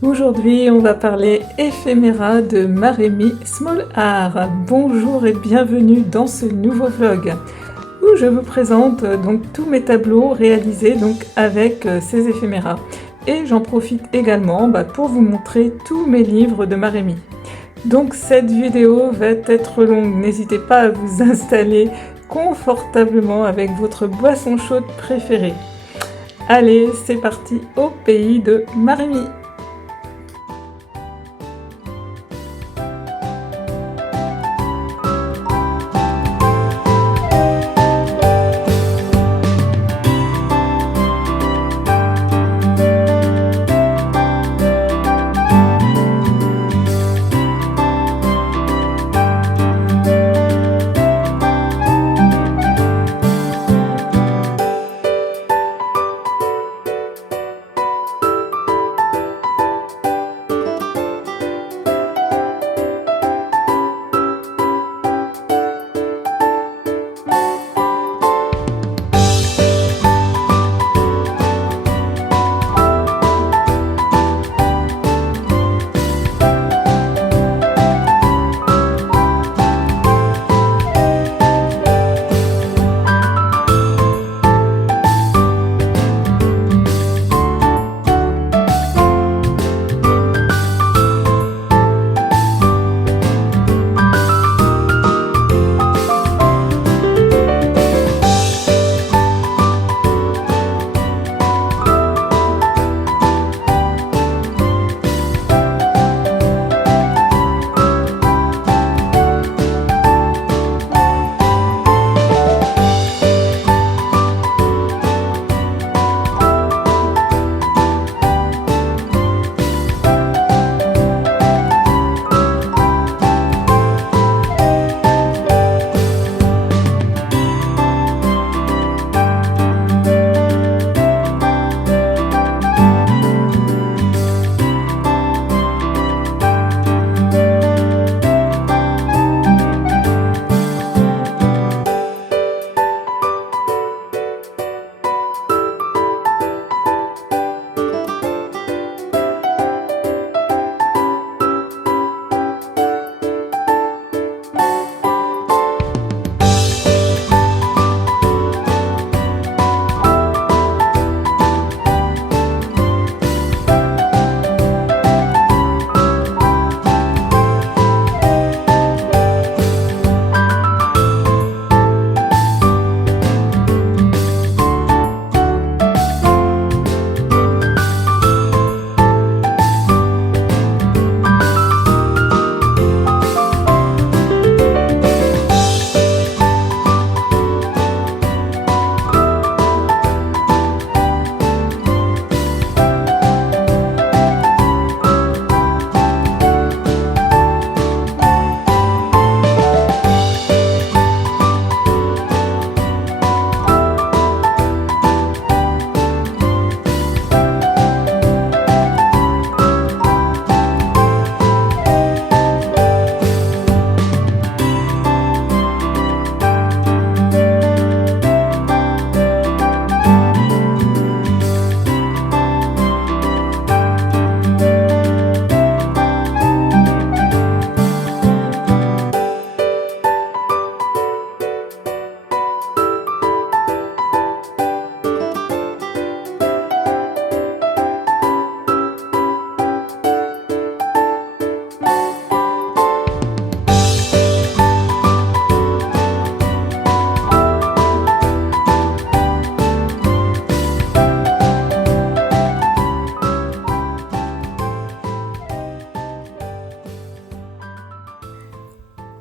Aujourd'hui, on va parler éphéméra de Maremi Small Art. Bonjour et bienvenue dans ce nouveau vlog où je vous présente donc tous mes tableaux réalisés donc avec ces éphéméras. Et j'en profite également pour vous montrer tous mes livres de Maremi. Donc cette vidéo va être longue, n'hésitez pas à vous installer confortablement avec votre boisson chaude préférée. Allez, c'est parti au pays de Maremi.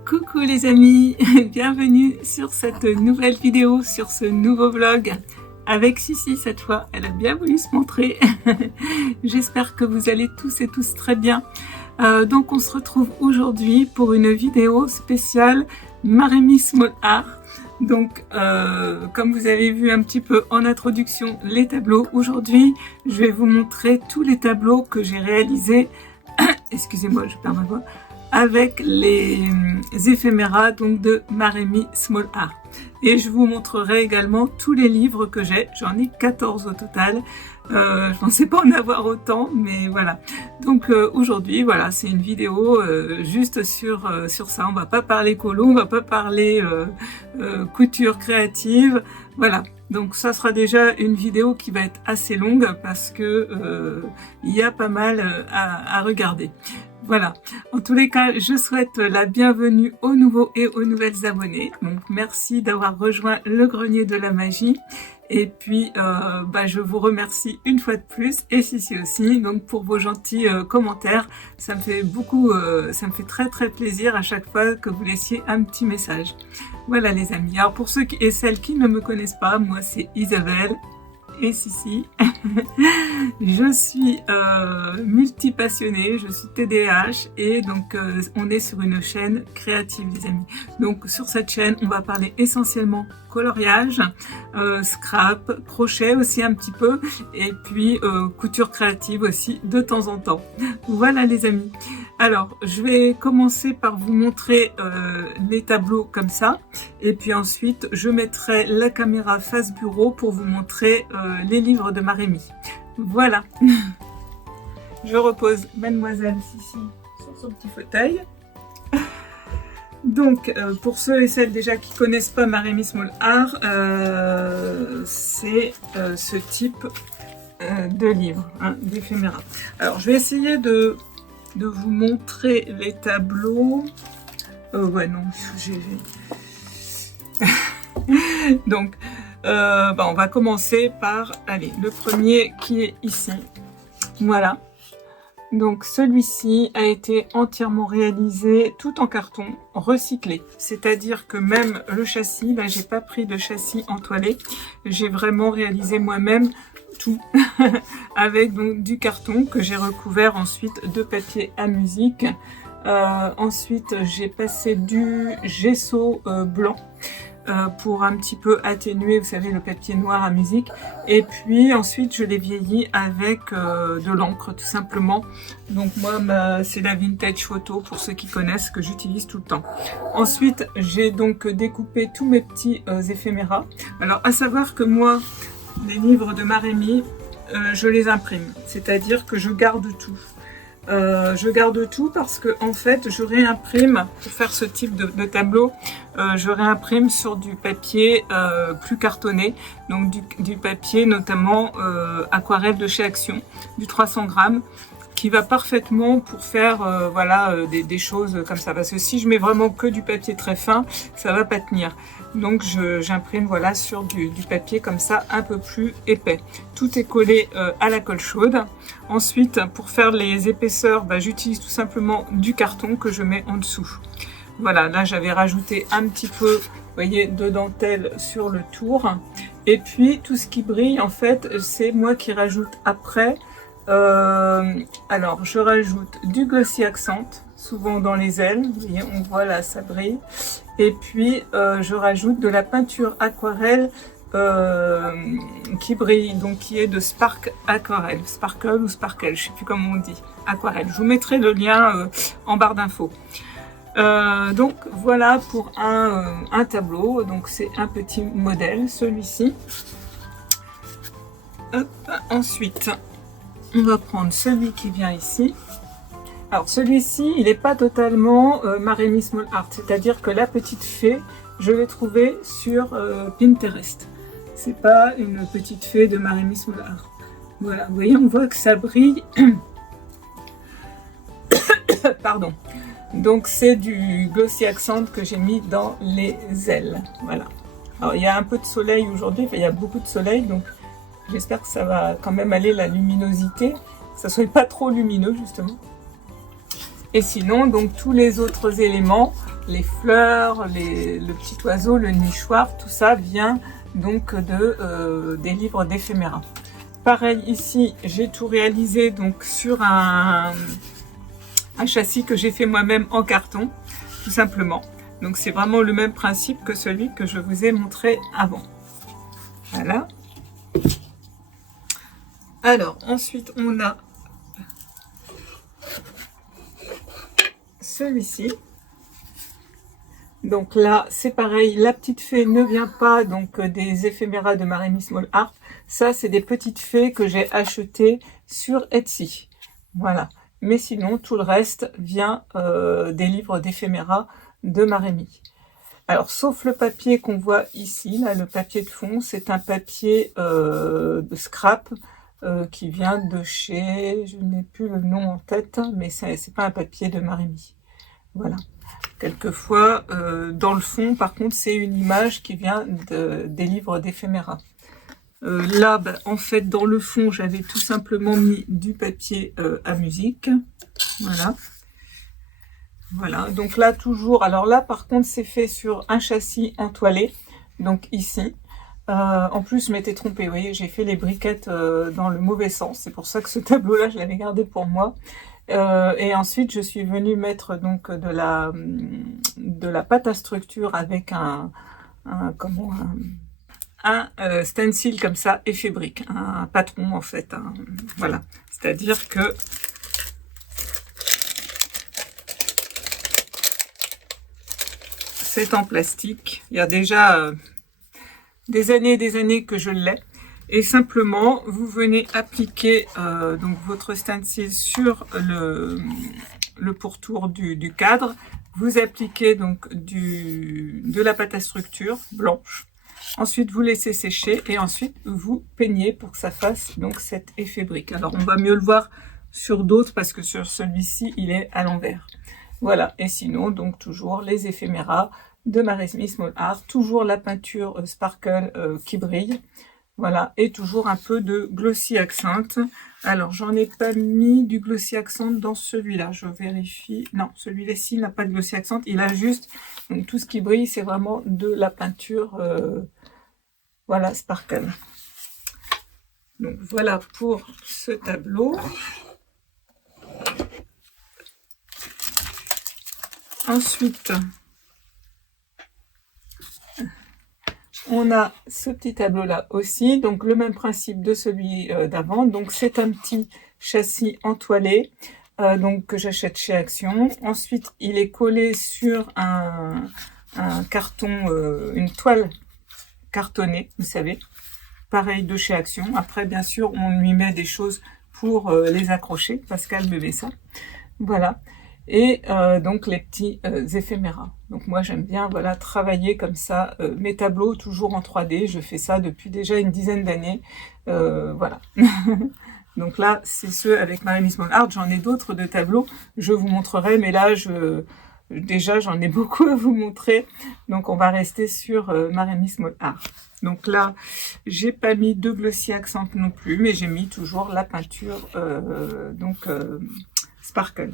Coucou les amis, bienvenue sur cette nouvelle vidéo, sur ce nouveau vlog avec Sissi cette fois, elle a bien voulu se montrer. J'espère que vous allez tous et tous très bien. Donc on se retrouve aujourd'hui pour une vidéo spéciale Maremi Small Art. Donc comme vous avez vu un petit peu en introduction les tableaux, aujourd'hui je vais vous montrer tous les tableaux que j'ai réalisés, excusez-moi je perds ma voix, avec les éphéméras donc de Maremi Small Art. et je vous montrerai également tous les livres que j'ai. J'en ai 14 au total. Je pensais pas en avoir autant, mais voilà. Donc aujourd'hui, voilà, c'est une vidéo juste sur ça. On va pas parler colo, on va pas parler couture créative, voilà. Donc ça sera déjà une vidéo qui va être assez longue parce que il y a pas mal à regarder. Voilà. En tous les cas, je souhaite la bienvenue aux nouveaux et aux nouvelles abonnés. Donc merci d'avoir rejoint le grenier de la magie. Et puis, je vous remercie une fois de plus, et Sissi aussi, donc pour vos gentils commentaires. Ça me fait beaucoup, ça me fait très très plaisir à chaque fois que vous laissiez un petit message. Voilà les amis. Alors pour ceux et celles qui ne me connaissent pas, moi c'est Isabelle et Sissi. Je suis multi-passionnée, je suis TDAH et donc on est sur une chaîne créative les amis. Donc sur cette chaîne on va parler essentiellement coloriage, scrap, crochet aussi un petit peu et puis couture créative aussi de temps en temps. Voilà les amis. Alors je vais commencer par vous montrer les tableaux comme ça et puis ensuite je mettrai la caméra face bureau pour vous montrer les livres de Marémi. Voilà. Je repose mademoiselle Sissi sur son petit fauteuil. Donc, pour ceux et celles déjà qui connaissent pas Marémi Small Art, c'est ce type de livre, hein, d'éphéméra. Alors, je vais essayer de vous montrer les tableaux. Ouais, non, j'ai... Donc, on va commencer par, allez, le premier qui est ici. Voilà. Donc celui-ci a été entièrement réalisé tout en carton recyclé. C'est-à-dire que même le châssis, là j'ai pas pris de châssis entoilé. J'ai vraiment réalisé moi-même tout avec donc du carton que j'ai recouvert ensuite de papier à musique. Ensuite j'ai passé du gesso blanc. Pour un petit peu atténuer, vous savez, le papier noir à musique. Et puis ensuite, je l'ai vieilli avec de l'encre, tout simplement. Donc moi, c'est la vintage photo, pour ceux qui connaissent, que j'utilise tout le temps. Ensuite, j'ai donc découpé tous mes petits éphéméras. Alors, à savoir que moi, les livres de Marémi, je les imprime. C'est-à-dire que je garde tout. Je garde tout parce que en fait je réimprime pour faire ce type de tableau, je réimprime sur du papier plus cartonné, donc du papier notamment aquarelle de chez Action, du 300 grammes, qui va parfaitement pour faire des choses comme ça, parce que si je mets vraiment que du papier très fin, ça va pas tenir. Donc j'imprime voilà sur du papier comme ça un peu plus épais. Tout est collé à la colle chaude. Ensuite, pour faire les épaisseurs, j'utilise tout simplement du carton que je mets en dessous. Voilà, là j'avais rajouté un petit peu, vous voyez, de dentelle sur le tour. Et puis tout ce qui brille, en fait, c'est moi qui rajoute après. Alors je rajoute du glossy accent, souvent dans les ailes, vous voyez, on voit là ça brille. Et puis je rajoute de la peinture aquarelle qui brille, donc qui est de Spark Aquarelle, Sparkle ou Sparkle, je sais plus comment on dit, aquarelle. Je vous mettrai le lien en barre d'infos. Donc voilà pour un tableau, donc c'est un petit modèle, celui-ci. Ensuite, on va prendre celui qui vient ici. Alors celui-ci, il n'est pas totalement Marémi Small Art, c'est-à-dire que la petite fée, je l'ai trouvée sur Pinterest. C'est pas une petite fée de Marémi Small Art. Voilà, vous voyez, on voit que ça brille. Pardon. Donc c'est du glossy accent que j'ai mis dans les ailes. Voilà. Alors il y a un peu de soleil aujourd'hui, enfin, il y a beaucoup de soleil, donc j'espère que ça va quand même aller la luminosité, que ça soit pas trop lumineux justement. Et sinon, donc tous les autres éléments, les fleurs, le petit oiseau, le nichoir, tout ça vient donc des livres d'éphéméra. Pareil ici, j'ai tout réalisé donc sur un châssis que j'ai fait moi-même en carton, tout simplement. Donc c'est vraiment le même principe que celui que je vous ai montré avant. Voilà. Alors ensuite on a celui-ci. Donc là, c'est pareil, la petite fée ne vient pas donc des éphéméras de Maremi Small Art. Ça, c'est des petites fées que j'ai achetées sur Etsy. Voilà. Mais sinon, tout le reste vient des livres d'éphéméras de Maremi. Alors, sauf le papier qu'on voit ici, là, le papier de fond, c'est un papier de scrap qui vient de chez, je n'ai plus le nom en tête, mais c'est pas un papier de Maremi. Voilà. Quelquefois, dans le fond, par contre, c'est une image qui vient des livres d'éphéméras. Là, ben, en fait, dans le fond, j'avais tout simplement mis du papier à musique. Voilà. Voilà, donc là, toujours... Alors là, par contre, c'est fait sur un châssis entoilé. Donc ici. En plus, je m'étais trompée. Vous voyez, j'ai fait les briquettes dans le mauvais sens. C'est pour ça que ce tableau-là, je l'avais gardé pour moi. Et ensuite, je suis venue mettre donc de la pâte à structure avec un stencil comme ça, effet brique, un patron en fait. Voilà, c'est-à-dire que c'est en plastique. Il y a déjà des années et des années que je l'ai. Et simplement, vous venez appliquer donc votre stencil sur le pourtour du cadre. Vous appliquez donc de la pâte à structure blanche. Ensuite, vous laissez sécher et ensuite, vous peignez pour que ça fasse donc cet effet brique. Alors, on va mieux le voir sur d'autres parce que sur celui-ci, il est à l'envers. Voilà. Et sinon, donc toujours les éphéméras de Maremi Small Art. Toujours la peinture sparkle qui brille. Voilà, et toujours un peu de glossy accent. Alors, j'en ai pas mis du glossy accent dans celui-là. Je vérifie. Non, celui-ci n'a pas de glossy accent. Il a juste, donc tout ce qui brille, c'est vraiment de la peinture, voilà, sparkle. Donc, voilà pour ce tableau. Ensuite, on a ce petit tableau-là aussi, donc le même principe de celui d'avant. Donc c'est un petit châssis entoilé donc que j'achète chez Action. Ensuite, il est collé sur un carton, une toile cartonnée, vous savez, pareil de chez Action. Après, bien sûr, on lui met des choses pour les accrocher. Pascal me met ça. Voilà. Et donc les petits éphéméras. Donc moi j'aime bien voilà travailler comme ça mes tableaux toujours en 3D. Je fais ça depuis déjà une dizaine d'années. Voilà. Donc là c'est ceux avec Maremi Small Art. J'en ai d'autres de tableaux. Je vous montrerai, mais là déjà j'en ai beaucoup à vous montrer. Donc on va rester sur Maremi Small Art. Donc là j'ai pas mis de glossy accent non plus, mais j'ai mis toujours la peinture sparkle.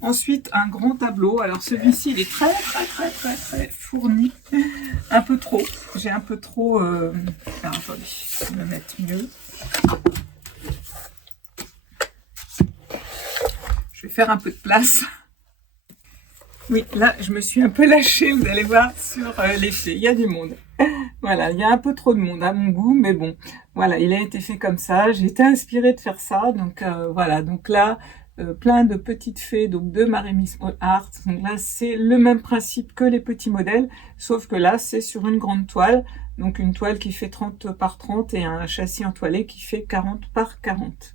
Ensuite, un grand tableau. Alors celui-ci, il est très fourni. Un peu trop. J'ai un peu trop... Alors attendez, je vais me mettre mieux. Je vais faire un peu de place. Oui, là, je me suis un peu lâchée, vous allez voir, sur l'effet. Il y a du monde. Voilà, il y a un peu trop de monde à mon goût, mais bon. Voilà, il a été fait comme ça. J'ai été inspirée de faire ça. Donc voilà, donc là... plein de petites fées donc de Maremi Small Art. Donc là c'est le même principe que les petits modèles, sauf que là c'est sur une grande toile, donc une toile qui fait 30 par 30 et un châssis entoilé qui fait 40 par 40.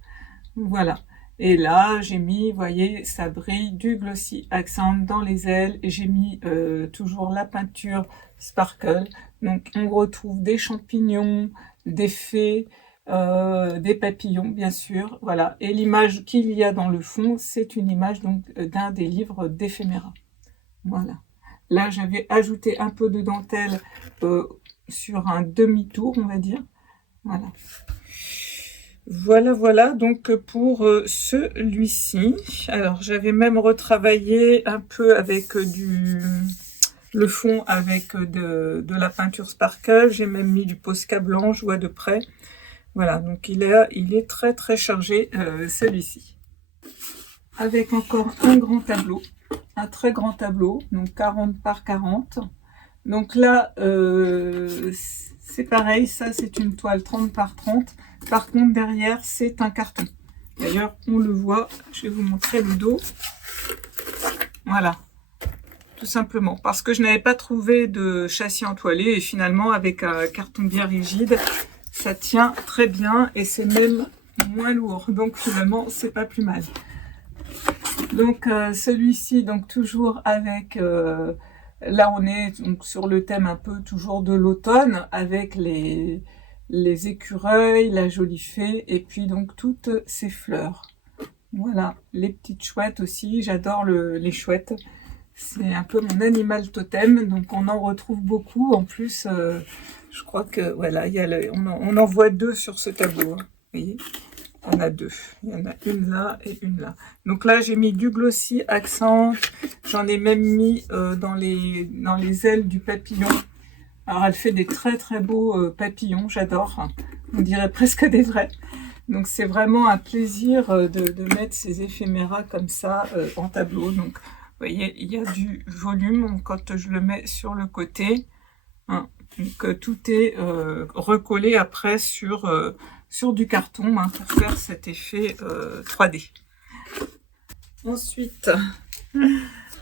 Voilà. Et là j'ai mis, vous voyez, ça brille, du glossy accent dans les ailes, et j'ai mis toujours la peinture sparkle. Donc on retrouve des champignons, des fées, des papillons bien sûr, voilà. Et l'image qu'il y a dans le fond, c'est une image donc d'un des livres d'éphéméras. Voilà. Là, j'avais ajouté un peu de dentelle sur un demi-tour, on va dire. Voilà. Voilà donc pour celui-ci. Alors, j'avais même retravaillé un peu avec le fond avec de la peinture sparkle. J'ai même mis du Posca blanc, je vois de près. Voilà, donc il est très chargé celui-ci. Avec encore un grand tableau, un très grand tableau, donc 40 par 40. Donc là, c'est pareil, ça c'est une toile 30 par 30. Par contre, derrière, c'est un carton. D'ailleurs, on le voit, je vais vous montrer le dos. Voilà. tout simplement, parce que je n'avais pas trouvé de châssis entoilé, et finalement, avec un carton bien rigide, ça tient très bien, et c'est même moins lourd, donc finalement, c'est pas plus mal. Donc celui-ci, donc toujours avec, là on est donc sur le thème un peu toujours de l'automne, avec les écureuils, la jolie fée, et puis donc toutes ces fleurs. Voilà, les petites chouettes aussi, j'adore les chouettes. C'est un peu mon animal totem, donc on en retrouve beaucoup. En plus, je crois que voilà, on en voit deux sur ce tableau. Hein, vous voyez, il y en a deux. Il y en a une là et une là. Donc là, j'ai mis du Glossy Accent. J'en ai même mis dans les ailes du papillon. Alors, elle fait des très très beaux papillons, j'adore. On dirait presque des vrais. Donc, c'est vraiment un plaisir de mettre ces éphéméras comme ça en tableau. Donc, vous voyez, il y a du volume quand je le mets sur le côté. Hein. Donc, tout est recollé après sur du carton hein, pour faire cet effet 3D. Ensuite,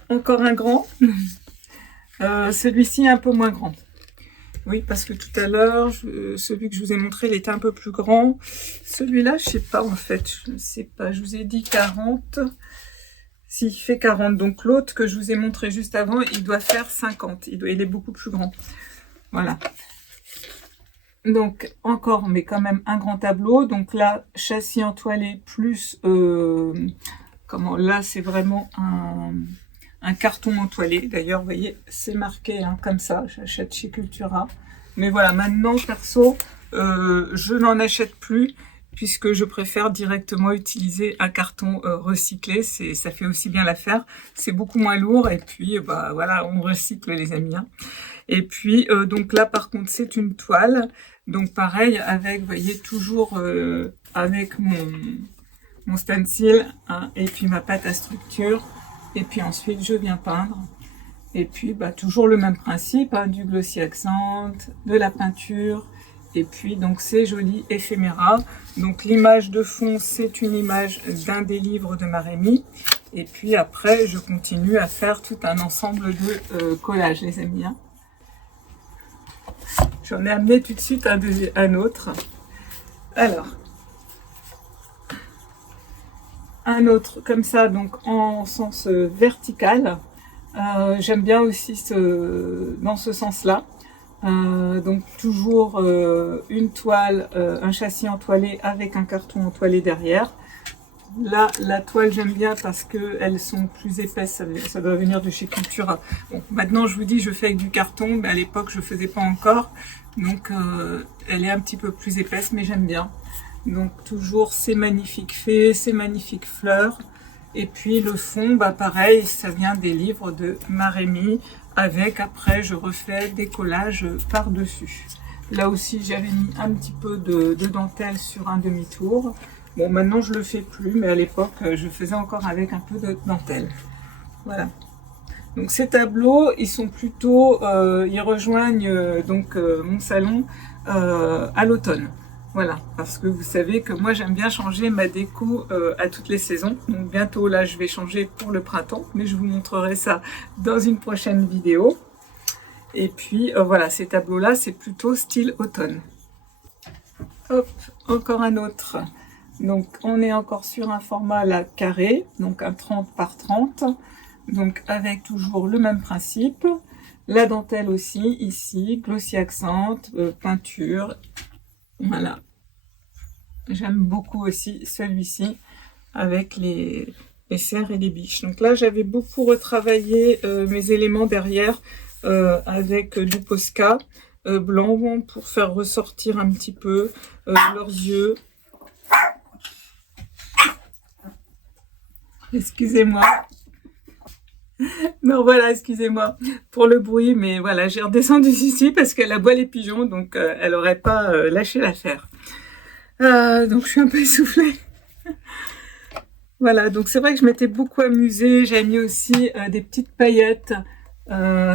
encore un grand. Celui-ci est un peu moins grand. Oui, parce que tout à l'heure, celui que je vous ai montré, il était un peu plus grand. Celui-là, je sais pas en fait, je ne sais pas. Je vous ai dit 40. S'il fait 40, donc l'autre que je vous ai montré juste avant, il doit faire 50. Il est beaucoup plus grand. Voilà. Donc, encore, mais quand même un grand tableau. Donc là, châssis entoilé plus... là, c'est vraiment un carton entoilé. D'ailleurs, vous voyez, c'est marqué hein, comme ça. J'achète chez Cultura. Mais voilà, maintenant, perso, je n'en achète plus puisque je préfère directement utiliser un carton recyclé. Ça fait aussi bien l'affaire. C'est beaucoup moins lourd et puis, bah voilà, on recycle les amis. Hein. Et puis, donc là, par contre, c'est une toile. Donc pareil, avec, vous voyez, toujours avec mon stencil hein, et puis ma pâte à structure. Et puis ensuite, je viens peindre. Et puis, bah, toujours le même principe, hein, du Glossy Accent, de la peinture. Et puis, donc, c'est joli éphéméra. Donc, l'image de fond, c'est une image d'un des livres de Marémie. Et puis, après, je continue à faire tout un ensemble de collages, les amis. Hein. J'en ai amené tout de suite un autre. Alors, un autre comme ça, donc en sens vertical. J'aime bien aussi dans ce sens-là. Donc toujours une toile, un châssis entoilé avec un carton entoilé derrière. Là, la toile j'aime bien parce qu'elles sont plus épaisses, ça doit venir de chez Cultura. Bon, maintenant je vous dis je fais avec du carton, mais à l'époque je faisais pas encore, donc elle est un petit peu plus épaisse, mais j'aime bien. Donc toujours ces magnifiques fées, ces magnifiques fleurs. Et puis le fond, bah pareil, ça vient des livres de Marémie, avec après je refais des collages par-dessus. Là aussi j'avais mis un petit peu de dentelle sur un demi-tour. Bon, maintenant je le fais plus, mais à l'époque je faisais encore avec un peu de dentelle. Voilà. Donc ces tableaux, ils sont plutôt, ils rejoignent donc mon salon à l'automne. Voilà, parce que vous savez que moi j'aime bien changer ma déco à toutes les saisons. Donc bientôt là je vais changer pour le printemps, mais je vous montrerai ça dans une prochaine vidéo. Et puis voilà, ces tableaux-là c'est plutôt style automne. Hop, encore un autre. Donc on est encore sur un format là carré, donc un 30 par 30. Donc avec toujours le même principe. La dentelle aussi, ici, Glossy Accent, peinture. Voilà. J'aime beaucoup aussi celui-ci avec les cerfs et les biches. Donc là, j'avais beaucoup retravaillé mes éléments derrière avec du Posca blanc pour faire ressortir un petit peu leurs yeux. Excusez-moi. Non, voilà, excusez-moi pour le bruit, mais voilà, j'ai redescendu ici parce qu'elle aboie les pigeons, donc elle n'aurait pas lâché l'affaire. Donc je suis un peu essoufflée. Voilà, donc c'est vrai que je m'étais beaucoup amusée. J'ai mis aussi des petites paillettes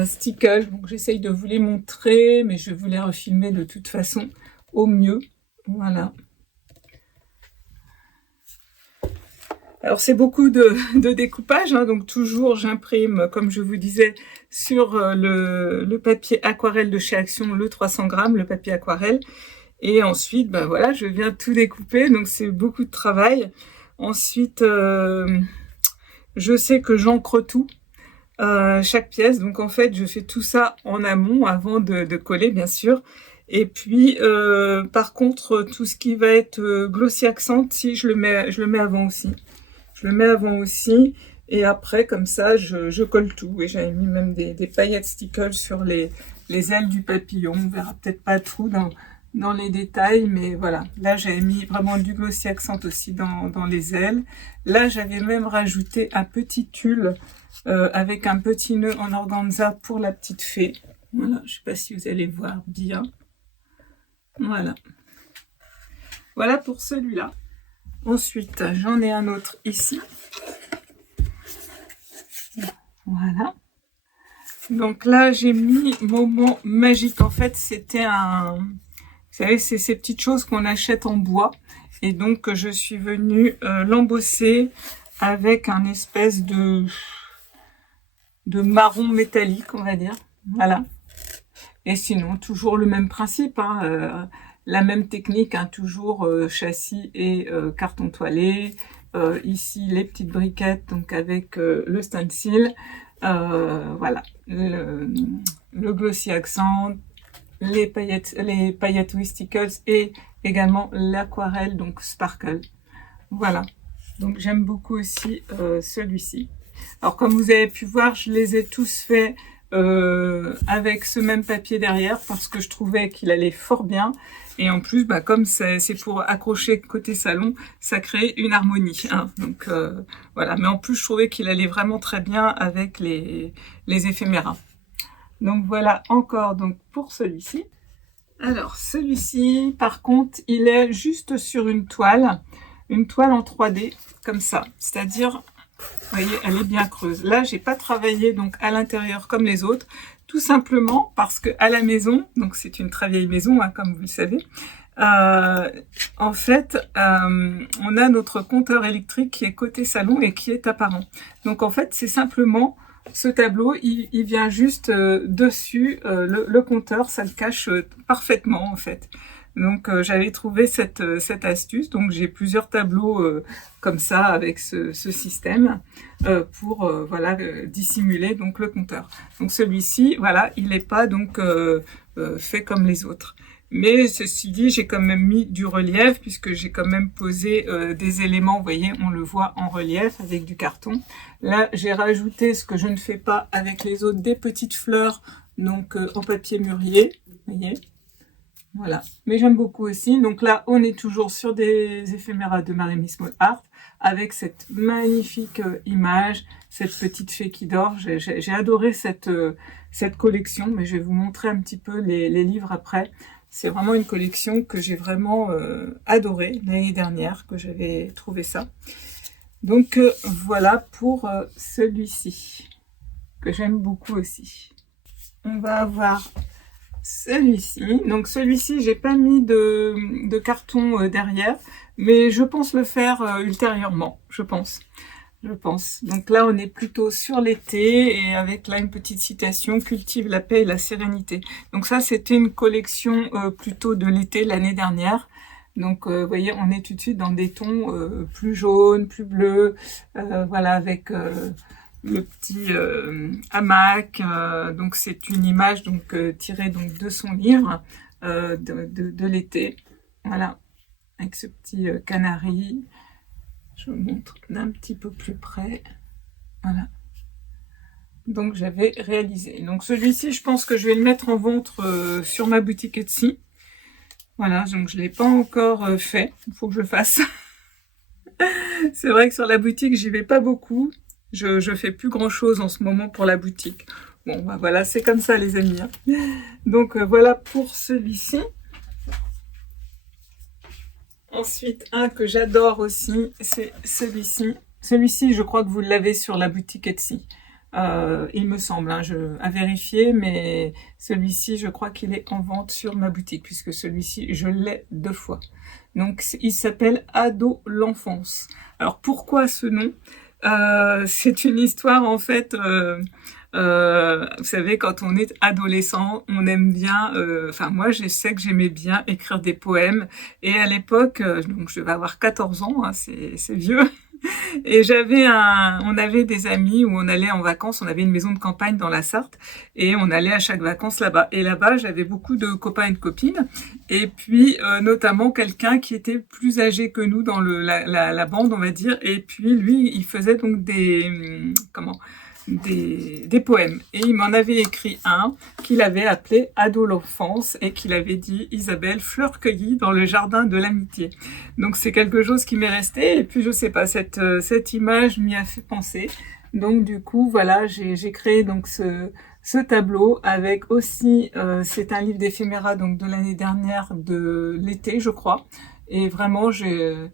stickles. Donc j'essaye de vous les montrer, mais je vais vous les refilmer de toute façon au mieux. Voilà. Alors c'est beaucoup de découpage, hein, donc toujours j'imprime, comme je vous disais, sur le papier aquarelle de chez Action, le 300 grammes, le papier aquarelle. Et ensuite, ben voilà, je viens tout découper, donc c'est beaucoup de travail. Ensuite, je sais que j'encre tout, chaque pièce, donc en fait, je fais tout ça en amont, avant de coller, bien sûr. Et puis, par contre, tout ce qui va être glossy accent, si je le mets avant aussi. Je le mets avant aussi, et après, comme ça, je colle tout. Et j'avais mis même des paillettes stickles sur les ailes du papillon. On verra peut-être pas trop dans les détails, mais voilà. Là, j'avais mis vraiment du glossy accent aussi dans les ailes. Là, j'avais même rajouté un petit tulle avec un petit nœud en organza pour la petite fée. Voilà, je sais pas si vous allez voir bien. Voilà. Voilà pour celui-là. Ensuite, j'en ai un autre ici. Voilà. Donc là, j'ai mis moment magique. En fait, c'était vous savez, c'est ces petites choses qu'on achète en bois. Et donc, je suis venue l'embosser avec un espèce de marron métallique, on va dire. Voilà. Et sinon, toujours le même principe, hein, la même technique, hein, toujours châssis et carton toilé. Ici, les petites briquettes, donc avec le stencil. Voilà, le glossy accent, les paillettes Wisticles et également l'aquarelle, donc sparkle. Voilà, donc j'aime beaucoup aussi celui-ci. Alors comme vous avez pu voir, je les ai tous faits avec ce même papier derrière parce que je trouvais qu'il allait fort bien. Et en plus, bah, comme c'est pour accrocher côté salon, ça crée une harmonie. Hein. Donc voilà, mais en plus je trouvais qu'il allait vraiment très bien avec les éphéméras. Donc voilà encore donc pour celui-ci. Alors celui-ci, par contre, il est juste sur une toile en 3D, comme ça. C'est-à-dire, vous voyez, elle est bien creuse. Là, j'ai pas travaillé donc à l'intérieur comme les autres, tout simplement parce que à la maison, donc c'est une très vieille maison, hein, comme vous le savez, en fait, on a notre compteur électrique qui est côté salon et qui est apparent. Donc en fait, c'est simplement ce tableau, il vient juste dessus le compteur, ça le cache parfaitement en fait. Donc j'avais trouvé cette astuce, donc j'ai plusieurs tableaux comme ça avec ce système pour voilà dissimuler donc le compteur. Donc celui-ci, voilà, il n'est pas donc fait comme les autres. Mais ceci dit, j'ai quand même mis du relief puisque j'ai quand même posé des éléments, vous voyez, on le voit en relief avec du carton. Là, j'ai rajouté ce que je ne fais pas avec les autres, des petites fleurs donc en papier mûrier, vous voyez. Voilà, mais j'aime beaucoup aussi. Donc là, on est toujours sur des éphéméras de Maremi Small Art avec cette magnifique image, cette petite fée qui dort. J'ai adoré cette collection, mais je vais vous montrer un petit peu les livres après. C'est vraiment une collection que j'ai vraiment adorée l'année dernière, que j'avais trouvé ça. Donc voilà pour celui-ci, que j'aime beaucoup aussi. On va avoir celui-ci. Donc celui-ci, j'ai pas mis de carton derrière, mais je pense le faire ultérieurement, je pense. Donc là, on est plutôt sur l'été et avec là une petite citation, cultive la paix et la sérénité. Donc ça, c'était une collection plutôt de l'été l'année dernière. Donc vous voyez, on est tout de suite dans des tons plus jaunes, plus bleus, voilà, avec le petit hamac. Donc c'est une image donc tirée donc de son livre de l'été. Voilà, avec ce petit canari. Je vous montre d'un petit peu plus près. Voilà. Donc j'avais réalisé. Donc celui-ci, je pense que je vais le mettre en vente sur ma boutique Etsy. Voilà, donc je ne l'ai pas encore fait. Il faut que je le fasse. C'est vrai que sur la boutique, j'y vais pas beaucoup. Je fais plus grand chose en ce moment pour la boutique. Bon, bah voilà, c'est comme ça les amis. Hein. Donc voilà pour celui-ci. Ensuite, un que j'adore aussi, c'est celui-ci. Celui-ci, je crois que vous l'avez sur la boutique Etsy. il me semble, hein, à vérifier, mais celui-ci, je crois qu'il est en vente sur ma boutique, puisque celui-ci, je l'ai 2 fois. Donc, il s'appelle Ado l'enfance. Alors, pourquoi ce nom? C'est une histoire, en fait, vous savez, quand on est adolescent, on aime bien, enfin moi je sais que j'aimais bien écrire des poèmes, et à l'époque, donc je vais avoir 14 ans, hein, c'est vieux, et on avait des amis où on allait en vacances, on avait une maison de campagne dans la Sarthe, et on allait à chaque vacances là-bas. Et là-bas, j'avais beaucoup de copains et de copines, et puis notamment quelqu'un qui était plus âgé que nous dans la bande, on va dire, et puis lui, il faisait donc des poèmes. Et il m'en avait écrit un qu'il avait appelé Ado l'enfance et qu'il avait dit Isabelle, fleur cueillie dans le jardin de l'amitié. Donc c'est quelque chose qui m'est resté, et puis je sais pas, cette image m'y a fait penser. Donc du coup, voilà, j'ai créé donc ce tableau avec aussi, c'est un livre d'éphéméra donc de l'année dernière, de l'été, je crois. Et vraiment, je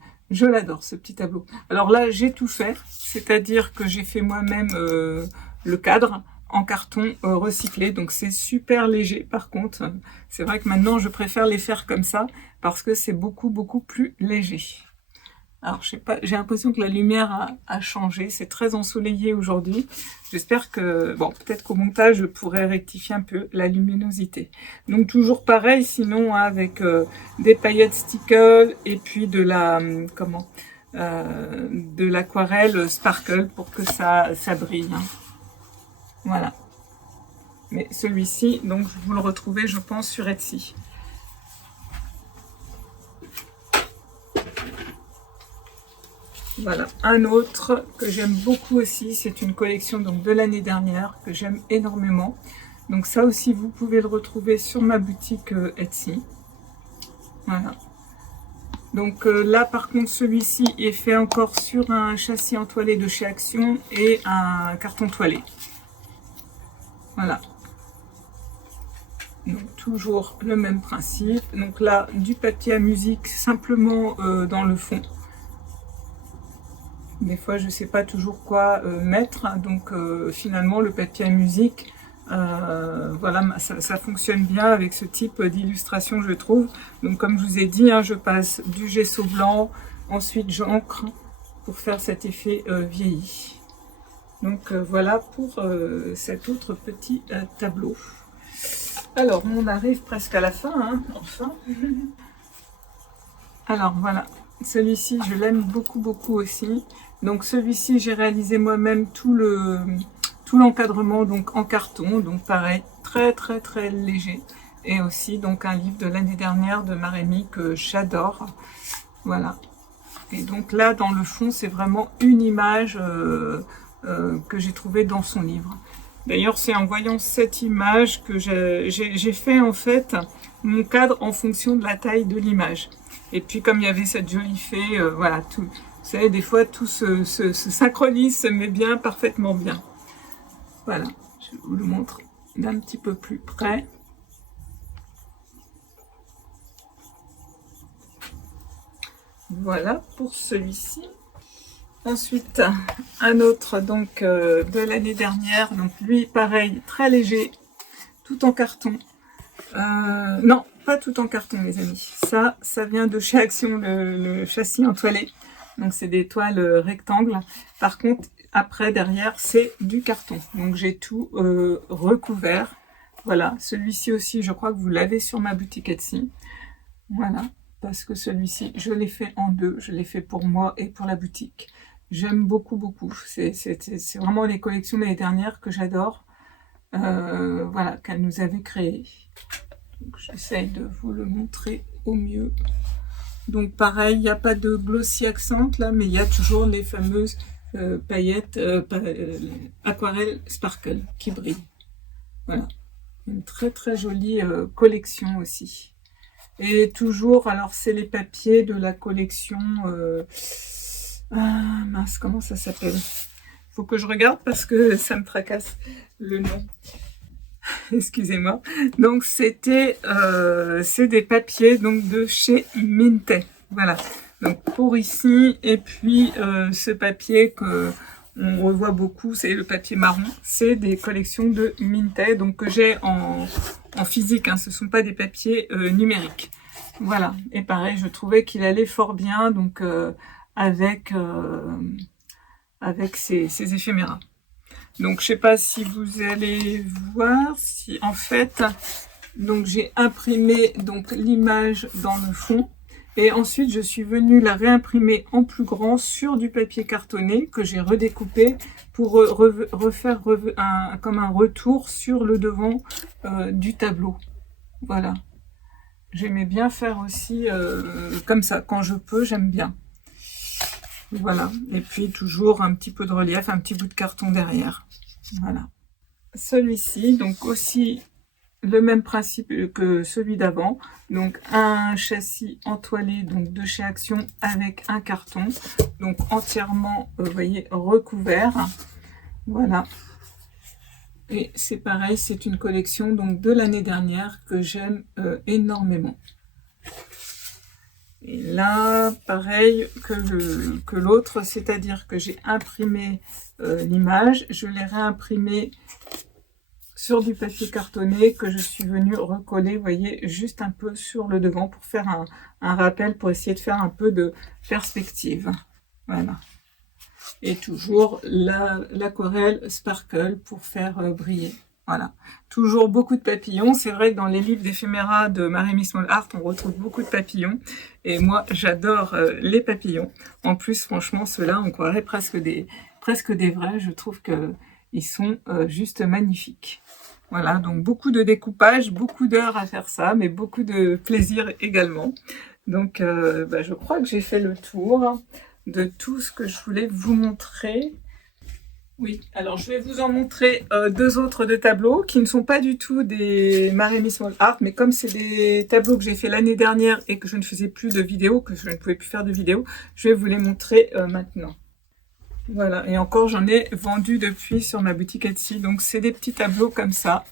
l'adore, ce petit tableau. Alors là, j'ai tout fait, c'est-à-dire que j'ai fait moi-même le cadre en carton recyclé, donc c'est super léger. Par contre, c'est vrai que maintenant, je préfère les faire comme ça parce que c'est beaucoup, beaucoup plus léger. Alors, je sais pas, j'ai l'impression que la lumière a changé, c'est très ensoleillé aujourd'hui. J'espère que, bon, peut-être qu'au montage, je pourrais rectifier un peu la luminosité. Donc, toujours pareil, sinon, hein, avec des paillettes stickle et puis de de l'aquarelle sparkle pour que ça brille. Hein. Voilà. Mais celui-ci, donc, vous le retrouvez, je pense, sur Etsy. Voilà, un autre que j'aime beaucoup aussi, c'est une collection donc de l'année dernière que j'aime énormément. Donc ça aussi, vous pouvez le retrouver sur ma boutique Etsy. Voilà. Donc là, par contre, celui-ci est fait encore sur un châssis entoilé de chez Action et un carton toilé. Voilà. Donc toujours le même principe. Donc là, du papier à musique simplement dans le fond. Des fois, je ne sais pas toujours quoi mettre, donc finalement, le papier à musique, voilà, ça fonctionne bien avec ce type d'illustration, je trouve. Donc, comme je vous ai dit, hein, je passe du gesso blanc, ensuite j'encre pour faire cet effet vieilli. Donc, voilà pour cet autre petit tableau. Alors, on arrive presque à la fin, hein, enfin. Alors, voilà. Celui-ci, je l'aime beaucoup, beaucoup aussi. Donc celui-ci, j'ai réalisé moi-même tout l'encadrement donc en carton. Donc pareil, très, très, très léger. Et aussi donc un livre de l'année dernière de Marémy que j'adore. Voilà. Et donc là, dans le fond, c'est vraiment une image que j'ai trouvée dans son livre. D'ailleurs, c'est en voyant cette image que j'ai fait en fait mon cadre en fonction de la taille de l'image. Et puis comme il y avait cette jolie fée, voilà, tout, vous savez, des fois tout se synchronise, se met bien, parfaitement bien. Voilà, je vous le montre d'un petit peu plus près. Voilà pour celui-ci. Ensuite, un autre donc de l'année dernière, donc lui pareil, très léger, tout en carton. Non, pas tout en carton les amis. Ça vient de chez Action, le châssis entoilé. Donc c'est des toiles rectangles. Par contre, après derrière c'est du carton. Donc j'ai tout recouvert. Voilà, celui-ci aussi, je crois que vous l'avez sur ma boutique Etsy. Voilà, parce que celui-ci, je l'ai fait en deux. Je l'ai fait pour moi et pour la boutique. J'aime beaucoup, beaucoup. C'est vraiment les collections de l'année dernière que j'adore. Voilà, qu'elle nous avait créées. J'essaye de vous le montrer au mieux. Donc pareil, il n'y a pas de glossy accent là, mais il y a toujours les fameuses paillettes aquarelle sparkle qui brillent. Voilà, une très très jolie collection aussi. Et toujours, alors c'est les papiers de la collection... ah mince, comment ça s'appelle? Faut que je regarde parce que ça me tracasse le nom. Excusez-moi. Donc c'est des papiers donc de chez Minté. Voilà. Donc pour ici et puis ce papier que on revoit beaucoup, c'est le papier marron. C'est des collections de Minted, donc que j'ai en physique, hein, ce ne sont pas des papiers numériques. Voilà, et pareil, je trouvais qu'il allait fort bien donc avec ces éphéméras. Donc je sais pas si vous allez voir, si en fait, donc j'ai imprimé donc l'image dans le fond. Et ensuite, je suis venue la réimprimer en plus grand sur du papier cartonné que j'ai redécoupé pour refaire comme un retour sur le devant du tableau. Voilà. J'aimais bien faire aussi comme ça. Quand je peux, j'aime bien. Voilà. Et puis toujours un petit peu de relief, un petit bout de carton derrière. Voilà. Celui-ci, donc aussi le même principe que celui d'avant, donc un châssis entoilé donc de chez Action avec un carton, donc entièrement, vous voyez, recouvert. Voilà. Et c'est pareil, c'est une collection donc de l'année dernière que j'aime énormément. Et là, pareil que l'autre, c'est-à-dire que j'ai imprimé l'image, je l'ai réimprimée sur du papier cartonné que je suis venue recoller, vous voyez, juste un peu sur le devant pour faire un rappel, pour essayer de faire un peu de perspective. Voilà. Et toujours l'aquarelle sparkle pour faire briller. Voilà. Toujours beaucoup de papillons. C'est vrai que dans les livres d'éphéméra de Maremie Small Art, on retrouve beaucoup de papillons. Et moi, j'adore les papillons. En plus, franchement, ceux-là, on croirait presque des vrais. Je trouve qu'ils sont juste magnifiques. Voilà, donc beaucoup de découpage, beaucoup d'heures à faire ça, mais beaucoup de plaisir également. Donc, je crois que j'ai fait le tour de tout ce que je voulais vous montrer. Oui, alors je vais vous en montrer deux autres de tableaux qui ne sont pas du tout des Maremie Small Art, mais comme c'est des tableaux que j'ai fait l'année dernière et que je ne faisais plus de vidéos, que je ne pouvais plus faire de vidéos, je vais vous les montrer maintenant. Voilà, et encore j'en ai vendu depuis sur ma boutique Etsy. Donc c'est des petits tableaux comme ça,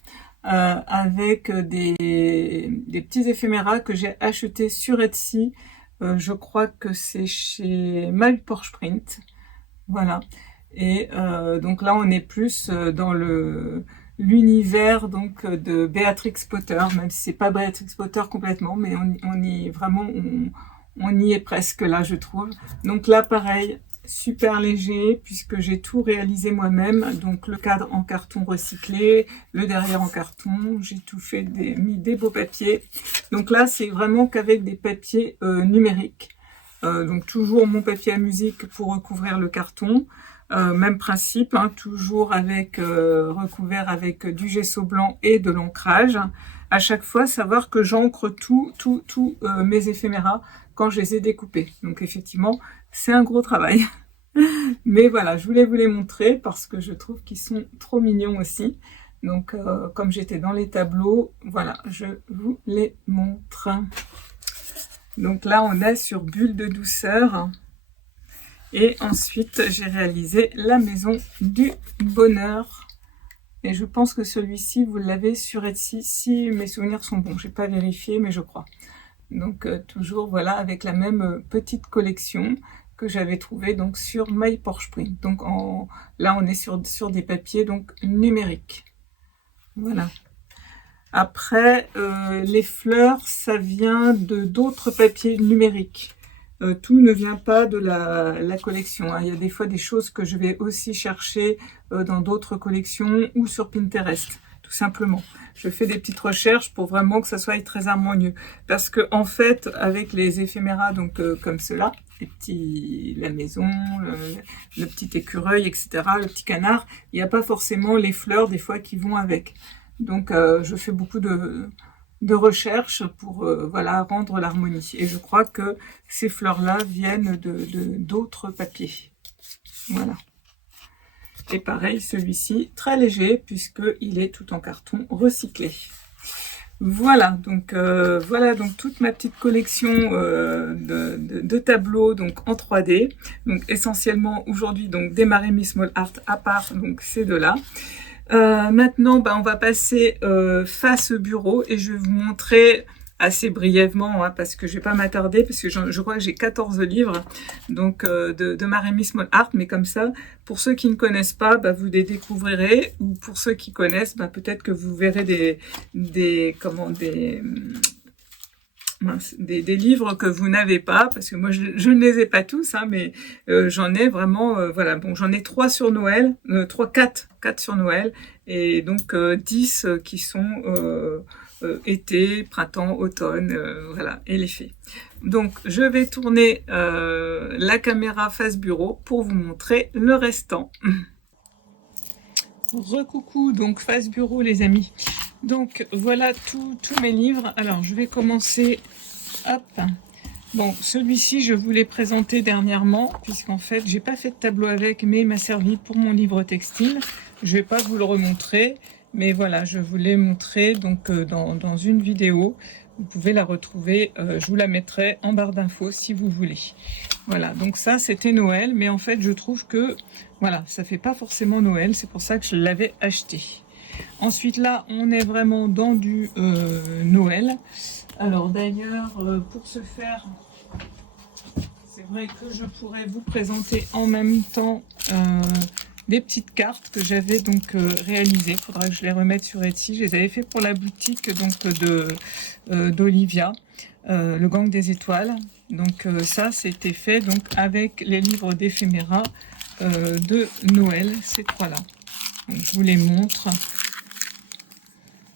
avec des petits éphéméras que j'ai achetés sur Etsy. Je crois que c'est chez My Porsche Print. Voilà. Et donc là on est plus dans l'univers donc de Beatrix Potter, même si c'est pas Beatrix Potter complètement, mais on y vraiment on y est presque là, je trouve. Donc là pareil, super léger puisque j'ai tout réalisé moi-même, donc le cadre en carton recyclé, le derrière en carton, j'ai tout fait, mis des beaux papiers. Donc là c'est vraiment qu'avec des papiers numériques. Donc toujours mon papier à musique pour recouvrir le carton. Même principe, hein, toujours avec recouvert avec du gesso blanc et de l'ancrage. À chaque fois, savoir que j'encre tous mes éphéméras quand je les ai découpés. Donc effectivement, c'est un gros travail. Mais voilà, je voulais vous les montrer parce que je trouve qu'ils sont trop mignons aussi. Donc comme j'étais dans les tableaux, voilà, je vous les montre. Donc là, on est sur Bulle de douceur. Et ensuite, j'ai réalisé la maison du bonheur. Et je pense que celui-ci, vous l'avez sur Etsy, si mes souvenirs sont bons. Je n'ai pas vérifié, mais je crois. Donc, toujours, voilà, avec la même petite collection que j'avais trouvée donc sur My Porsche Print. Donc, là, on est sur des papiers donc numériques. Voilà. Après, les fleurs, ça vient d'autres papiers numériques. Tout ne vient pas de la collection, hein. Il y a des fois des choses que je vais aussi chercher dans d'autres collections ou sur Pinterest, tout simplement. Je fais des petites recherches pour vraiment que ça soit très harmonieux. Parce que en fait, avec les éphéméras donc comme cela, la maison, le petit écureuil, etc., le petit canard, il n'y a pas forcément les fleurs des fois qui vont avec. Donc je fais beaucoup de recherche pour voilà, rendre l'harmonie. Et je crois que ces fleurs-là viennent d'autres papiers. Voilà. Et pareil, celui-ci, très léger, puisqu'il est tout en carton recyclé. Voilà donc toute ma petite collection de tableaux donc en 3D. Donc essentiellement aujourd'hui donc des Maremie Small Art à part donc ces deux-là. Maintenant, on va passer face au bureau et je vais vous montrer assez brièvement, hein, parce que je vais pas m'attarder, parce que je crois que j'ai 14 livres donc de Maremy Small Art, mais comme ça, pour ceux qui ne connaissent pas, bah, vous les découvrirez, ou pour ceux qui connaissent, bah, peut-être que vous verrez des livres que vous n'avez pas, parce que moi je ne les ai pas tous, hein, mais j'en ai vraiment, voilà, bon, j'en ai 3 sur Noël, 4 sur Noël, et donc 10 qui sont été, printemps, automne, voilà, et les fées. Donc je vais tourner la caméra face bureau pour vous montrer le restant. Recoucou, donc face bureau les amis. Donc voilà tous mes livres. Alors je vais commencer, hop. Bon, celui-ci je vous l'ai présenté dernièrement, puisqu'en fait j'ai pas fait de tableau avec, mais il m'a servi pour mon livre textile. Je vais pas vous le remontrer, mais voilà, je vous l'ai montré donc dans une vidéo. Vous pouvez la retrouver, je vous la mettrai en barre d'infos si vous voulez. Voilà, donc ça c'était Noël, mais en fait je trouve que voilà, ça fait pas forcément Noël, c'est pour ça que je l'avais acheté. Ensuite là, on est vraiment dans du Noël. Alors d'ailleurs, pour ce faire, c'est vrai que je pourrais vous présenter en même temps des petites cartes que j'avais donc réalisées. Il faudra que je les remette sur Etsy. Je les avais fait pour la boutique donc d'Olivia, le gang des étoiles. Donc ça, c'était fait donc avec les livres d'éphéméra de Noël, ces trois-là. Je vous les montre.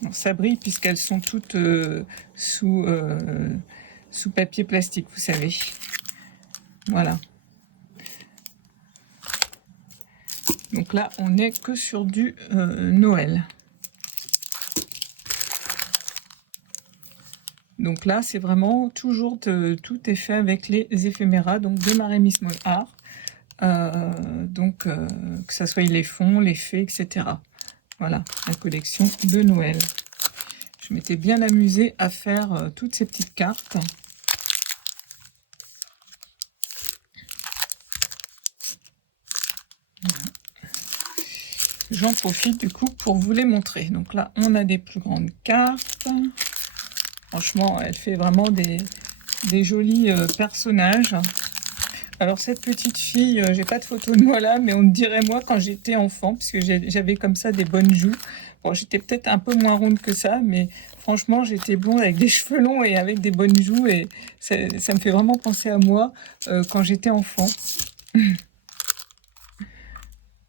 Bon, ça brille puisqu'elles sont toutes sous papier plastique, vous savez. Voilà. Donc là, on n'est que sur du Noël. Donc là, c'est vraiment toujours, tout est fait avec les éphéméras, donc de Maremy Small Art. Que ça soit les fonds, les fées, etc. Voilà, la collection de Noël. Je m'étais bien amusée à faire toutes ces petites cartes. J'en profite du coup pour vous les montrer. Donc là, on a des plus grandes cartes. Franchement, elle fait vraiment des jolis personnages. Alors cette petite fille, j'ai pas de photo de moi là, mais on dirait moi quand j'étais enfant, parce que j'avais comme ça des bonnes joues. Bon, j'étais peut-être un peu moins ronde que ça, mais franchement, j'étais blonde avec des cheveux longs et avec des bonnes joues, et ça me fait vraiment penser à moi quand j'étais enfant.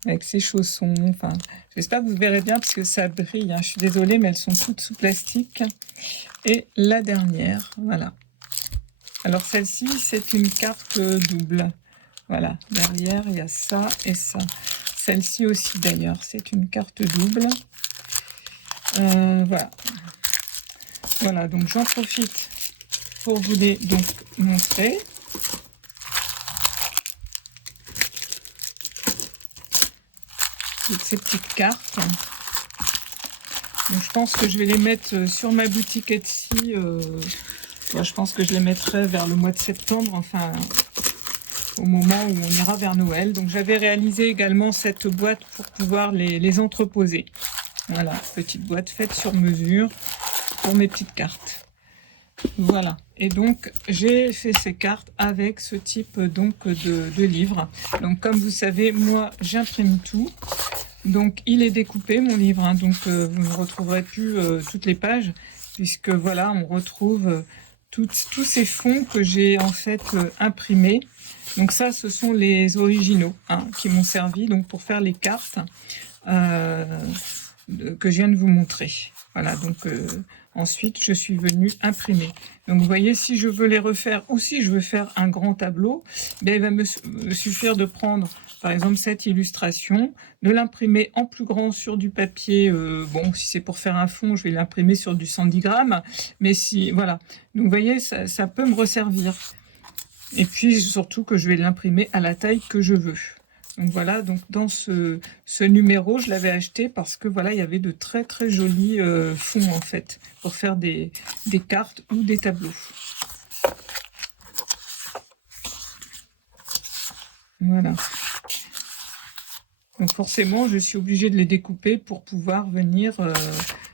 Avec ses chaussons, enfin, j'espère que vous verrez bien parce que ça brille, hein. Je suis désolée, mais elles sont toutes sous plastique. Et la dernière, voilà. Alors celle-ci, c'est une carte double. Voilà, derrière, il y a ça et ça. Celle-ci aussi, d'ailleurs, c'est une carte double. Voilà. Voilà, donc j'en profite pour vous les donc montrer. Toutes ces petites cartes. Donc, je pense que je vais les mettre sur ma boutique Etsy. Je pense que je les mettrai vers le mois de septembre, enfin au moment où on ira vers Noël. Donc j'avais réalisé également cette boîte pour pouvoir les entreposer. Voilà, petite boîte faite sur mesure pour mes petites cartes. Voilà, et donc j'ai fait ces cartes avec ce type donc de livre. Donc comme vous savez, moi j'imprime tout. Donc il est découpé mon livre, hein, donc vous ne retrouverez plus toutes les pages, puisque voilà, on retrouve tous ces fonds que j'ai en fait imprimés. Donc ça, ce sont les originaux, hein, qui m'ont servi donc pour faire les cartes que je viens de vous montrer. Voilà, donc ensuite je suis venue imprimer. Donc vous voyez, si je veux les refaire ou si je veux faire un grand tableau, bien, il va me suffire de prendre par exemple cette illustration, de l'imprimer en plus grand sur du papier. Bon, si c'est pour faire un fond, je vais l'imprimer sur du 110 grammes, mais si, voilà. Donc vous voyez, ça peut me resservir. Et puis surtout que je vais l'imprimer à la taille que je veux. Donc voilà, donc dans ce numéro, je l'avais acheté parce que voilà, il y avait de très très jolis fonds en fait, pour faire des cartes ou des tableaux. Voilà. Donc forcément, je suis obligée de les découper pour pouvoir venir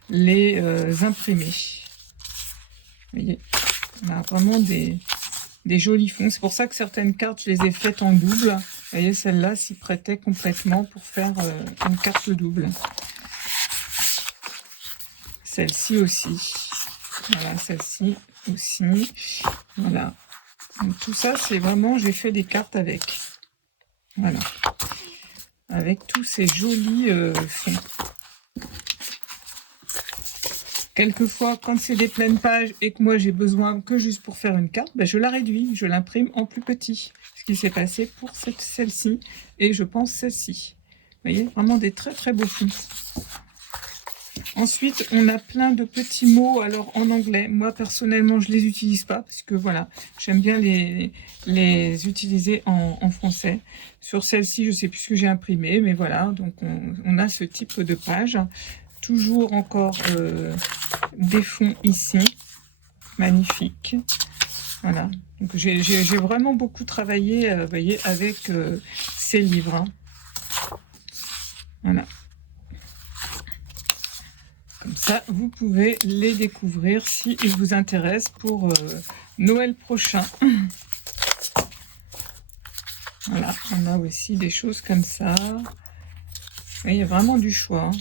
les imprimer. Vous voyez, on a vraiment des jolis fonds. C'est pour ça que certaines cartes, je les ai faites en double. Vous voyez, celle-là s'y prêtait complètement pour faire une carte double. Celle-ci aussi. Voilà, celle-ci aussi. Voilà. Donc, tout ça, c'est vraiment, j'ai fait des cartes avec. Voilà. Avec tous ces jolis fonds. Quelquefois, quand c'est des pleines pages et que moi j'ai besoin que juste pour faire une carte, ben je la réduis, je l'imprime en plus petit. Ce qui s'est passé pour celle-ci et je pense celle-ci. Vous voyez, vraiment des très très beaux fonds. Ensuite, on a plein de petits mots, alors en anglais. Moi, personnellement, je les utilise pas, parce que voilà, j'aime bien les utiliser en français. Sur celle-ci, je sais plus ce que j'ai imprimé, mais voilà, donc on a ce type de page. Toujours encore des fonds ici, magnifiques. Voilà, donc j'ai vraiment beaucoup travaillé, vous voyez, avec ces livres. Hein. Voilà. Comme ça, vous pouvez les découvrir si ils vous intéressent pour Noël prochain. Voilà, on a aussi des choses comme ça. Il y a vraiment du choix. Hein.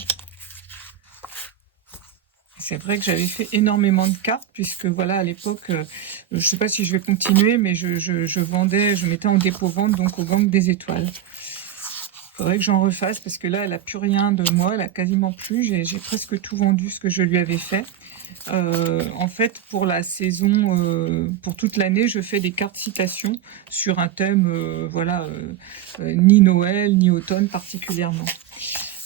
C'est vrai que j'avais fait énormément de cartes, puisque voilà, à l'époque, je ne sais pas si je vais continuer, mais je vendais, je mettais en dépôt-vente, donc aux banques des étoiles. Il faudrait que j'en refasse, parce que là, elle n'a plus rien de moi, elle a quasiment plus. J'ai presque tout vendu ce que je lui avais fait. En fait, pour la saison, pour toute l'année, je fais des cartes citations sur un thème, voilà, ni Noël, ni automne particulièrement.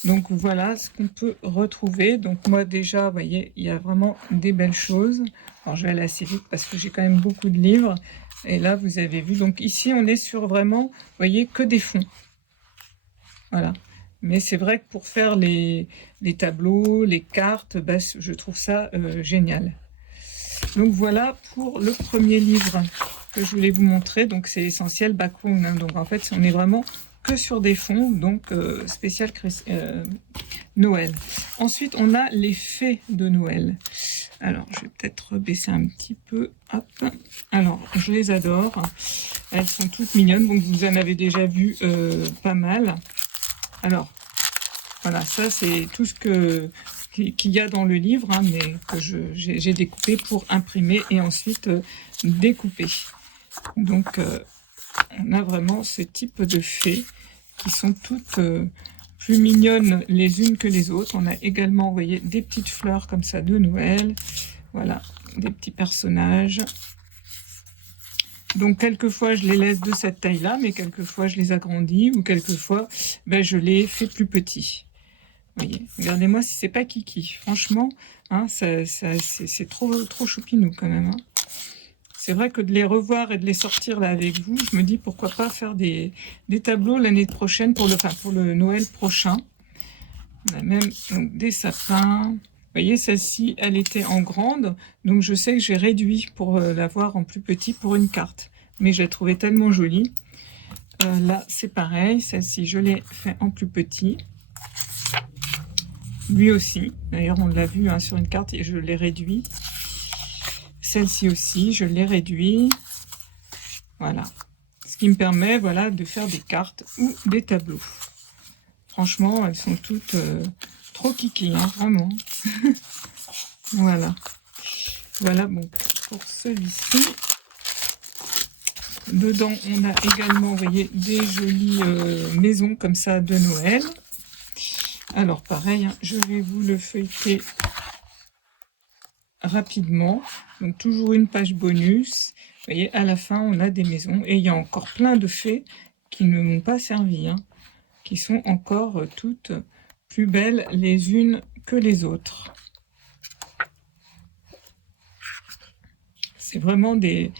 Donc voilà ce qu'on peut retrouver. Donc moi déjà, vous voyez, il y a vraiment des belles choses. Alors je vais aller assez vite parce que j'ai quand même beaucoup de livres. Et là, vous avez vu. Donc ici, on est sur vraiment, vous voyez, que des fonds. Voilà. Mais c'est vrai que pour faire les tableaux, les cartes, bah, je trouve ça génial. Donc voilà pour le premier livre que je voulais vous montrer. Donc c'est Essentiel Background. Hein. Donc en fait, on est vraiment que sur des fonds, donc spécial Noël. Ensuite, on a les fées de Noël. Alors, je vais peut-être baisser un petit peu. Hop. Alors, je les adore. Elles sont toutes mignonnes. Donc, vous en avez déjà vu pas mal. Alors, voilà, ça, c'est tout ce qu'il y a dans le livre, hein, mais que j'ai découpé pour imprimer et ensuite découper. Donc, on a vraiment ce type de fées qui sont toutes plus mignonnes les unes que les autres. On a également, vous voyez, des petites fleurs comme ça de Noël. Voilà, des petits personnages. Donc, quelquefois, je les laisse de cette taille-là, mais quelquefois, je les agrandis ou quelquefois, ben, je les fais plus petits. Vous voyez, regardez-moi si c'est pas kiki. Franchement, hein, c'est trop choupinou quand même. Hein. C'est vrai que de les revoir et de les sortir là avec vous, je me dis pourquoi pas faire des tableaux l'année prochaine pour le Noël prochain. On a même donc, des sapins. Vous voyez, celle-ci, elle était en grande, donc je sais que j'ai réduit pour l'avoir en plus petit pour une carte. Mais je l'ai trouvée tellement jolie. Là, c'est pareil, celle-ci, je l'ai fait en plus petit. Lui aussi, d'ailleurs, on l'a vu hein, sur une carte et je l'ai réduit. Celle-ci aussi, je l'ai réduit. Voilà. Ce qui me permet voilà, de faire des cartes ou des tableaux. Franchement, elles sont toutes trop kiki, hein, vraiment. Voilà. Voilà, bon, pour celui-ci. Dedans, on a également, vous voyez, des jolies maisons comme ça de Noël. Alors, pareil, hein, je vais vous le feuilleter rapidement. Donc toujours une page bonus. Vous voyez, à la fin, on a des maisons. Et il y a encore plein de fées qui ne m'ont pas servi. Hein, qui sont encore toutes plus belles les unes que les autres. C'est vraiment des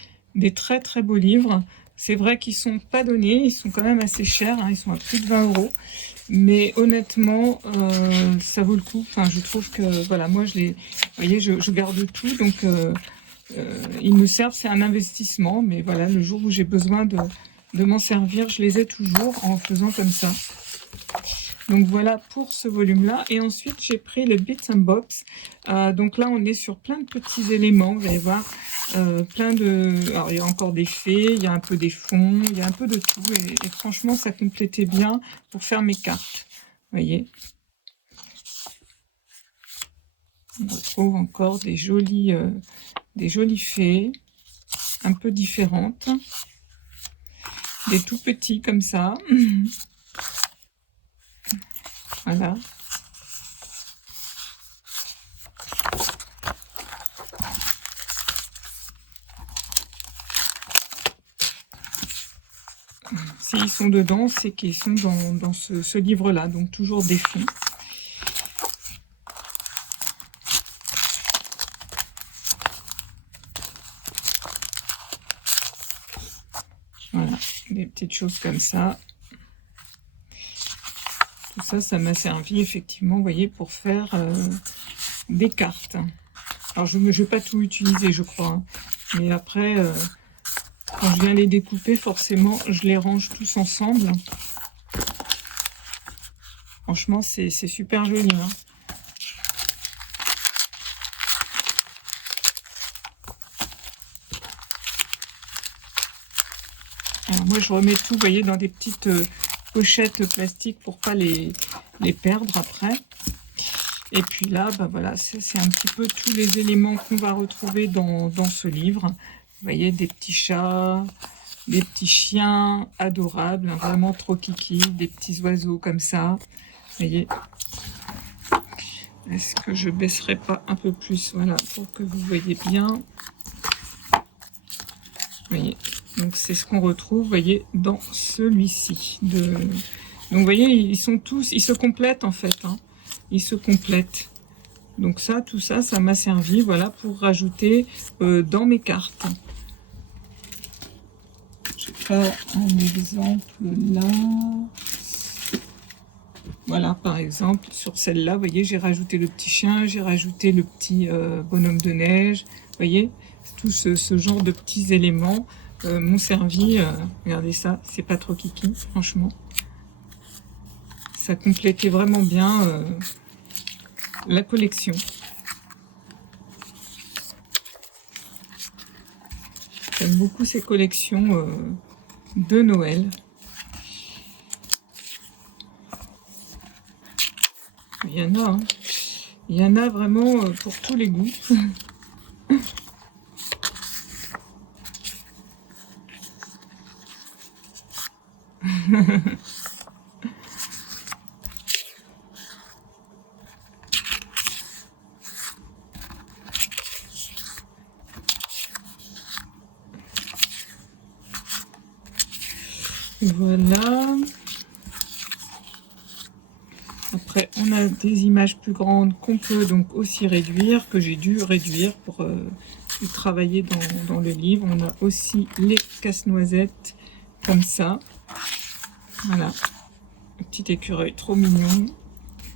très très beaux livres. C'est vrai qu'ils ne sont pas donnés. Ils sont quand même assez chers. Hein, ils sont à plus de 20 €. Mais honnêtement, ça vaut le coup. Enfin, je trouve que, voilà, moi, vous voyez, je garde tout. Donc, ils me servent, c'est un investissement. Mais voilà, le jour où j'ai besoin de m'en servir, je les ai toujours en faisant comme ça. Donc voilà pour ce volume-là. Et ensuite, j'ai pris le Bits and Bobs. Donc là, on est sur plein de petits éléments. Vous allez voir, plein de... Alors, il y a encore des faits, il y a un peu des fonds, il y a un peu de tout. Et franchement, ça complétait bien pour faire mes cartes. Vous voyez, on retrouve encore des jolies fées, un peu différentes. Des tout petits comme ça. Voilà. S'ils sont dedans, c'est qu'ils sont dans ce livre-là. Donc toujours des fonds. Voilà, des petites choses comme ça. Tout ça, ça m'a servi effectivement, vous voyez, pour faire des cartes. Alors, je ne vais pas tout utiliser, je crois. Hein. Mais après, quand je viens les découper, forcément, je les range tous ensemble. Franchement, c'est super joli. Hein. Alors, moi, je remets tout, vous voyez, dans des petites pochettes plastiques pour pas les perdre après. Et puis là, bah voilà, c'est un petit peu tous les éléments qu'on va retrouver dans ce livre. Vous voyez, des petits chats, des petits chiens adorables, hein, vraiment trop kiki, des petits oiseaux comme ça. Vous voyez, est-ce que je baisserai pas un peu plus, voilà, pour que vous voyez bien. Vous voyez, donc c'est ce qu'on retrouve, vous voyez, dans celui-ci. Donc vous voyez, ils sont tous, ils se complètent en fait, hein. Ils se complètent. Donc ça, tout ça, ça m'a servi, voilà, pour rajouter dans mes cartes. Je vais faire un exemple là. Voilà, par exemple, sur celle-là, vous voyez, j'ai rajouté le petit chien, j'ai rajouté le petit bonhomme de neige. Vous voyez, tout ce genre de petits éléments m'ont servi. Regardez ça, c'est pas trop kiki, franchement. Ça complétait vraiment bien la collection. J'aime beaucoup ces collections de Noël. Il y en a, hein. Il y en a vraiment pour tous les goûts. Voilà. Après, on a des images plus grandes qu'on peut donc aussi réduire, que j'ai dû réduire pour travailler dans le livre. On a aussi les casse-noisettes comme ça. Voilà. Un petit écureuil trop mignon.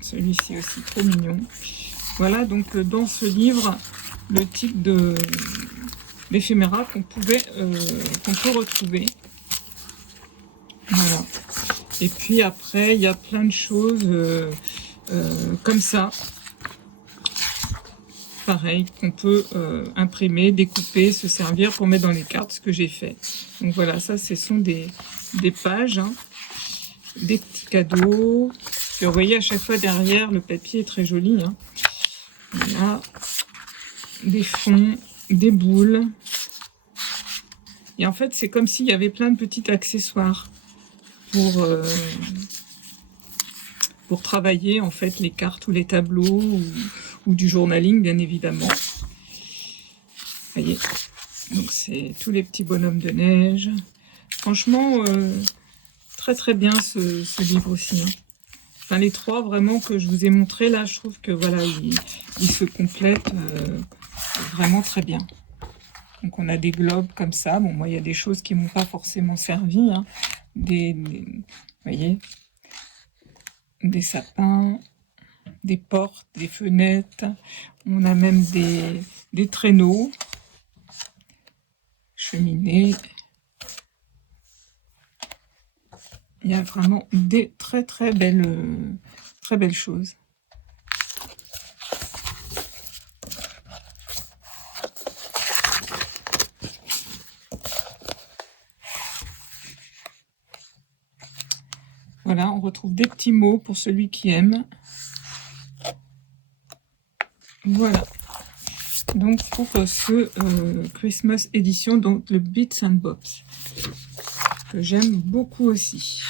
Celui-ci aussi trop mignon. Voilà, donc dans ce livre, le type d'éphéméra qu'on peut retrouver. Voilà. Et puis après, il y a plein de choses comme ça. Pareil, qu'on peut imprimer, découper, se servir pour mettre dans les cartes, ce que j'ai fait. Donc voilà, ça, ce sont des pages, hein, des petits cadeaux. Puis vous voyez, à chaque fois derrière, le papier est très joli. Hein. Voilà, des fonds, des boules. Et en fait, c'est comme s'il y avait plein de petits accessoires pour travailler en fait les cartes ou les tableaux ou du journaling, bien évidemment. Vous voyez, donc c'est tous les petits bonhommes de neige. Franchement, très très bien ce livre aussi. Hein. Enfin, les trois vraiment que je vous ai montré là, je trouve que voilà, ils se complètent vraiment très bien. Donc on a des globes comme ça. Bon, moi il y a des choses qui m'ont pas forcément servi. Hein. Vous voyez, des sapins, des portes, des fenêtres. On a même des traîneaux, cheminées. il y a vraiment des très belles choses. Voilà, on retrouve des petits mots pour celui qui aime. Voilà. Donc pour ce Christmas Edition, donc le Bits and Bobs, que j'aime beaucoup aussi.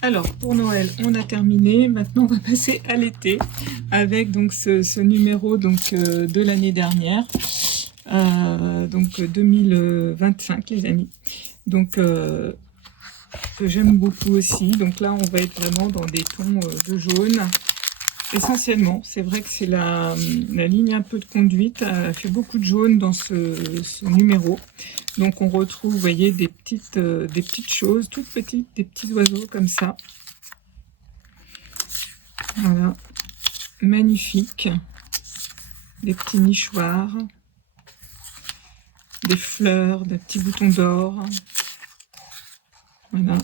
Alors pour Noël, on a terminé. Maintenant, on va passer à l'été avec donc ce numéro donc de l'année dernière, donc 2025, les amis. Donc que j'aime beaucoup aussi. Donc là, on va être vraiment dans des tons de jaune. Essentiellement, c'est vrai que c'est la ligne un peu de conduite. Elle fait beaucoup de jaune dans ce numéro. Donc on retrouve, vous voyez, des petites choses, toutes petites, des petits oiseaux comme ça. Voilà, magnifique. Des petits nichoirs, des fleurs, des petits boutons d'or. Voilà.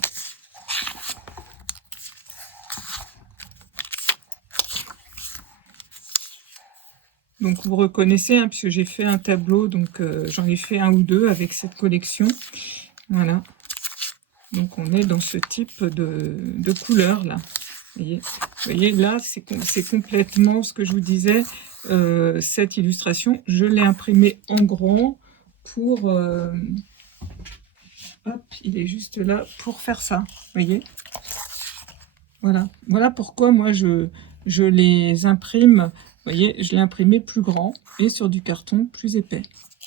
Donc vous reconnaissez, hein, puisque j'ai fait un tableau, donc j'en ai fait un ou deux avec cette collection. Voilà. Donc on est dans ce type de couleur là. Vous voyez là, c'est complètement ce que je vous disais. Cette illustration, je l'ai imprimée en grand pour... hop, il est juste là pour faire ça. Vous voyez? Voilà. Voilà pourquoi moi je les imprime. Vous voyez, je l'ai imprimé plus grand et sur du carton plus épais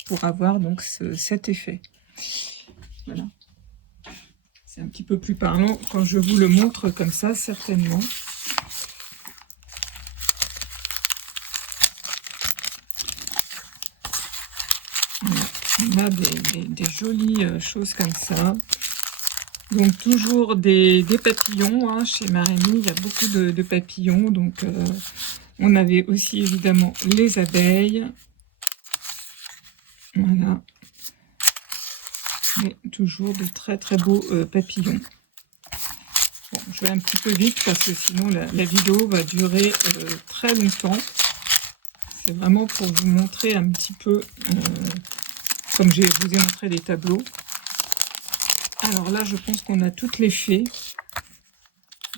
pour avoir donc cet effet. Voilà. C'est un petit peu plus parlant quand je vous le montre comme ça, certainement. Voilà. On a des jolies choses comme ça. Donc toujours des papillons, hein. Chez Marémie, il y a beaucoup de papillons, donc... on avait aussi évidemment les abeilles. Voilà. Et toujours de très beaux papillons. Bon, je vais un petit peu vite parce que sinon la vidéo va durer très longtemps. C'est vraiment pour vous montrer un petit peu, comme je vous ai montré des tableaux. Alors là, je pense qu'on a toutes les fées.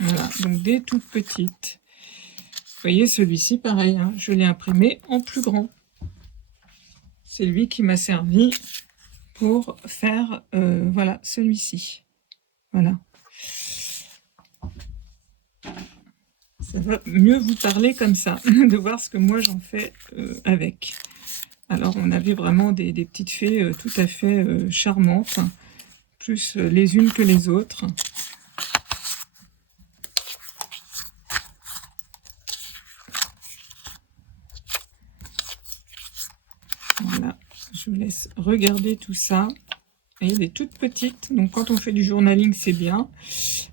Voilà, donc des toutes petites. Vous voyez, celui-ci, pareil, hein, je l'ai imprimé en plus grand. C'est lui qui m'a servi pour faire, voilà, celui-ci. Voilà. Ça va mieux vous parler comme ça, de voir ce que moi j'en fais avec. Alors, on avait vraiment des petites fées tout à fait charmantes, plus les unes que les autres. Voilà, je vous laisse regarder tout ça. Vous voyez, des toutes petites. Donc, quand on fait du journaling, c'est bien.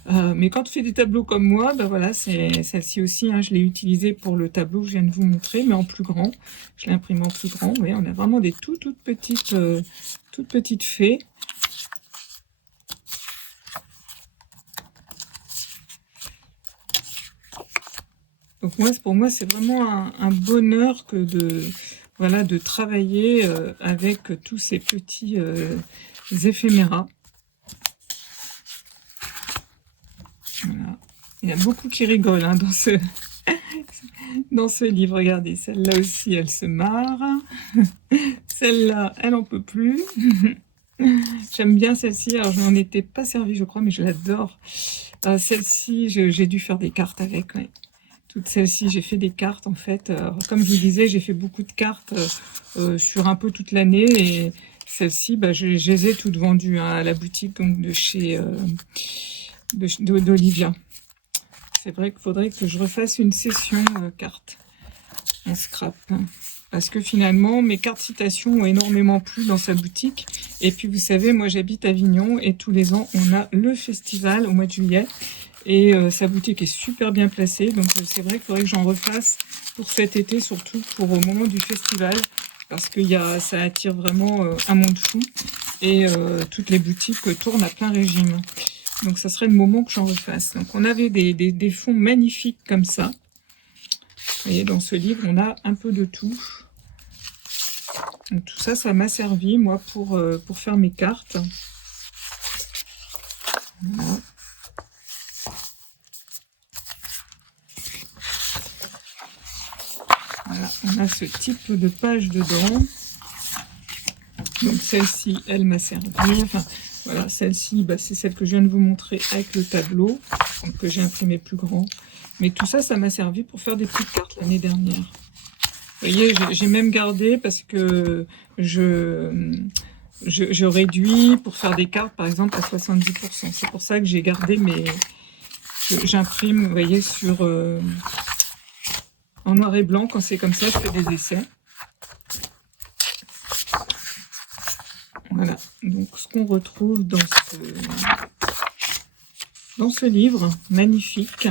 Mais quand on fait des tableaux comme moi, ben voilà, c'est celle-ci aussi. Hein, je l'ai utilisée pour le tableau que je viens de vous montrer, mais en plus grand. Je l'ai imprimé en plus grand. Vous voyez, on a vraiment des toutes petites fées. Donc, pour moi, c'est vraiment un bonheur que de travailler avec tous ces petits éphéméras. Voilà. Il y a beaucoup qui rigolent hein, dans ce livre. Regardez, celle-là aussi, elle se marre. Celle-là, elle n'en peut plus. J'aime bien celle-ci. Alors, je n'en étais pas servie, je crois, mais je l'adore. Celle-ci, j'ai dû faire des cartes avec. Ouais. Toutes celles-ci, j'ai fait des cartes, en fait. Comme je vous disais, j'ai fait beaucoup de cartes sur un peu toute l'année. Et celles-ci, bah, je les ai toutes vendues hein, à la boutique donc, de chez d'Olivia. C'est vrai qu'il faudrait que je refasse une session cartes en scrap. Parce que finalement, mes cartes citations ont énormément plu dans sa boutique. Et puis, vous savez, moi, j'habite à Avignon et tous les ans, on a le festival au mois de juillet. Et sa boutique est super bien placée. Donc, c'est vrai qu'il faudrait que j'en refasse pour cet été, surtout pour au moment du festival. Parce que ça attire vraiment un monde fou. et toutes les boutiques tournent à plein régime. Donc ça serait le moment que j'en refasse. Donc on avait des fonds magnifiques comme ça. Vous voyez, dans ce livre, on a un peu de tout. Donc tout ça, ça m'a servi, moi, pour faire mes cartes. Voilà. Voilà, on a ce type de page dedans. Donc celle-ci, elle m'a servi. Enfin, voilà, celle-ci, bah, c'est celle que je viens de vous montrer avec le tableau, donc que j'ai imprimé plus grand. Mais tout ça, ça m'a servi pour faire des petites cartes l'année dernière. Vous voyez, j'ai même gardé parce que je réduis pour faire des cartes, par exemple, à 70%. C'est pour ça que j'ai gardé mes... J'imprime, vous voyez, sur... en noir et blanc, quand c'est comme ça, je fais des essais. Voilà, donc ce qu'on retrouve dans ce livre magnifique.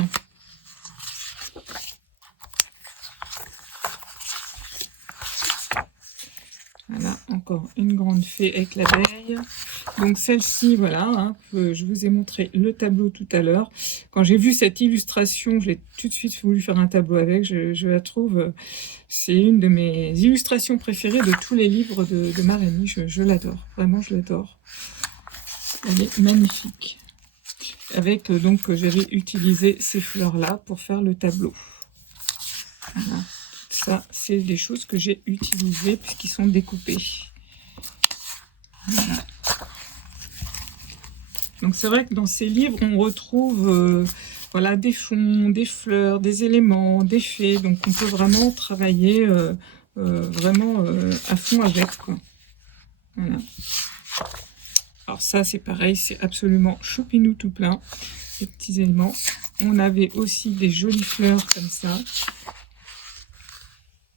Voilà, encore une grande fée avec l'abeille. Donc celle-ci, voilà, hein, je vous ai montré le tableau tout à l'heure. Quand j'ai vu cette illustration, j'ai tout de suite voulu faire un tableau avec. Je la trouve, c'est une de mes illustrations préférées de tous les livres de Marémie. Je l'adore, vraiment je l'adore. Elle est magnifique. Avec, donc, j'avais utilisé ces fleurs-là pour faire le tableau. Voilà. Ça, c'est des choses que j'ai utilisées puisqu'ils sont découpés. Voilà. Donc c'est vrai que dans ces livres, on retrouve voilà, des fonds, des fleurs, des éléments, des fées. Donc on peut vraiment travailler vraiment à fond avec, quoi. Voilà. Alors ça, c'est pareil, c'est absolument choupinou tout plein, ces petits éléments. On avait aussi des jolies fleurs comme ça.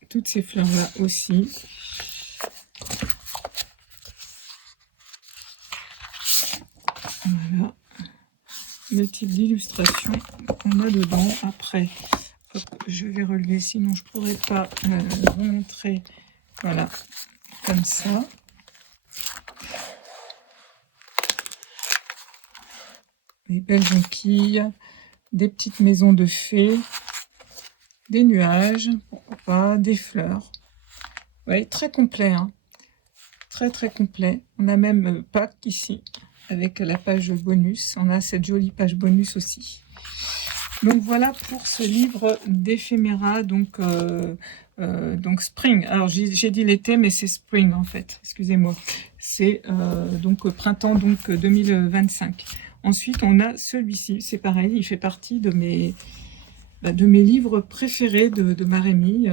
Toutes ces fleurs-là aussi. Voilà. Le type d'illustration qu'on a dedans. Après, hop, je vais relever, sinon je ne pourrais pas vous montrer. Voilà, comme ça. Des belles jonquilles, des petites maisons de fées, des nuages, pourquoi pas, des fleurs. Ouais, très complet, hein. Très très complet. On a même Pâques ici, avec la page bonus. On a cette jolie page bonus aussi. Donc voilà pour ce livre d'éphéméra, donc Spring. Alors j'ai dit l'été, mais c'est Spring en fait, excusez-moi. C'est donc printemps donc 2025. Ensuite, on a celui-ci, c'est pareil, il fait partie de mes livres préférés de Marémie.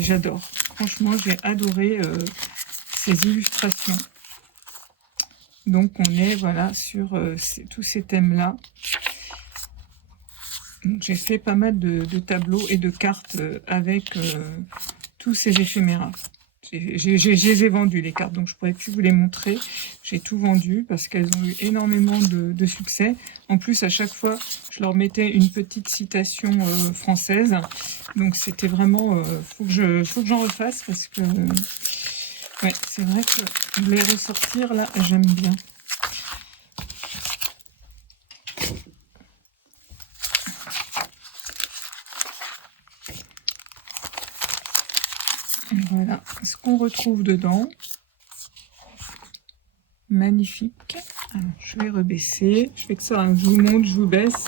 J'adore. Franchement, j'ai adoré ces illustrations. Donc, on est voilà sur tous ces thèmes-là. J'ai fait pas mal de tableaux et de cartes avec tous ces éphéméras. Je les ai vendus, les cartes, donc je ne pourrais plus vous les montrer. J'ai tout vendu parce qu'elles ont eu énormément de succès. En plus, à chaque fois, je leur mettais une petite citation française. Donc, c'était vraiment... faut que j'en refasse parce que... ouais, c'est vrai que les ressortir, là, j'aime bien. Voilà ce qu'on retrouve dedans. Magnifique. Alors, je vais rebaisser. Je fais que ça, hein. Je vous montre, je vous baisse.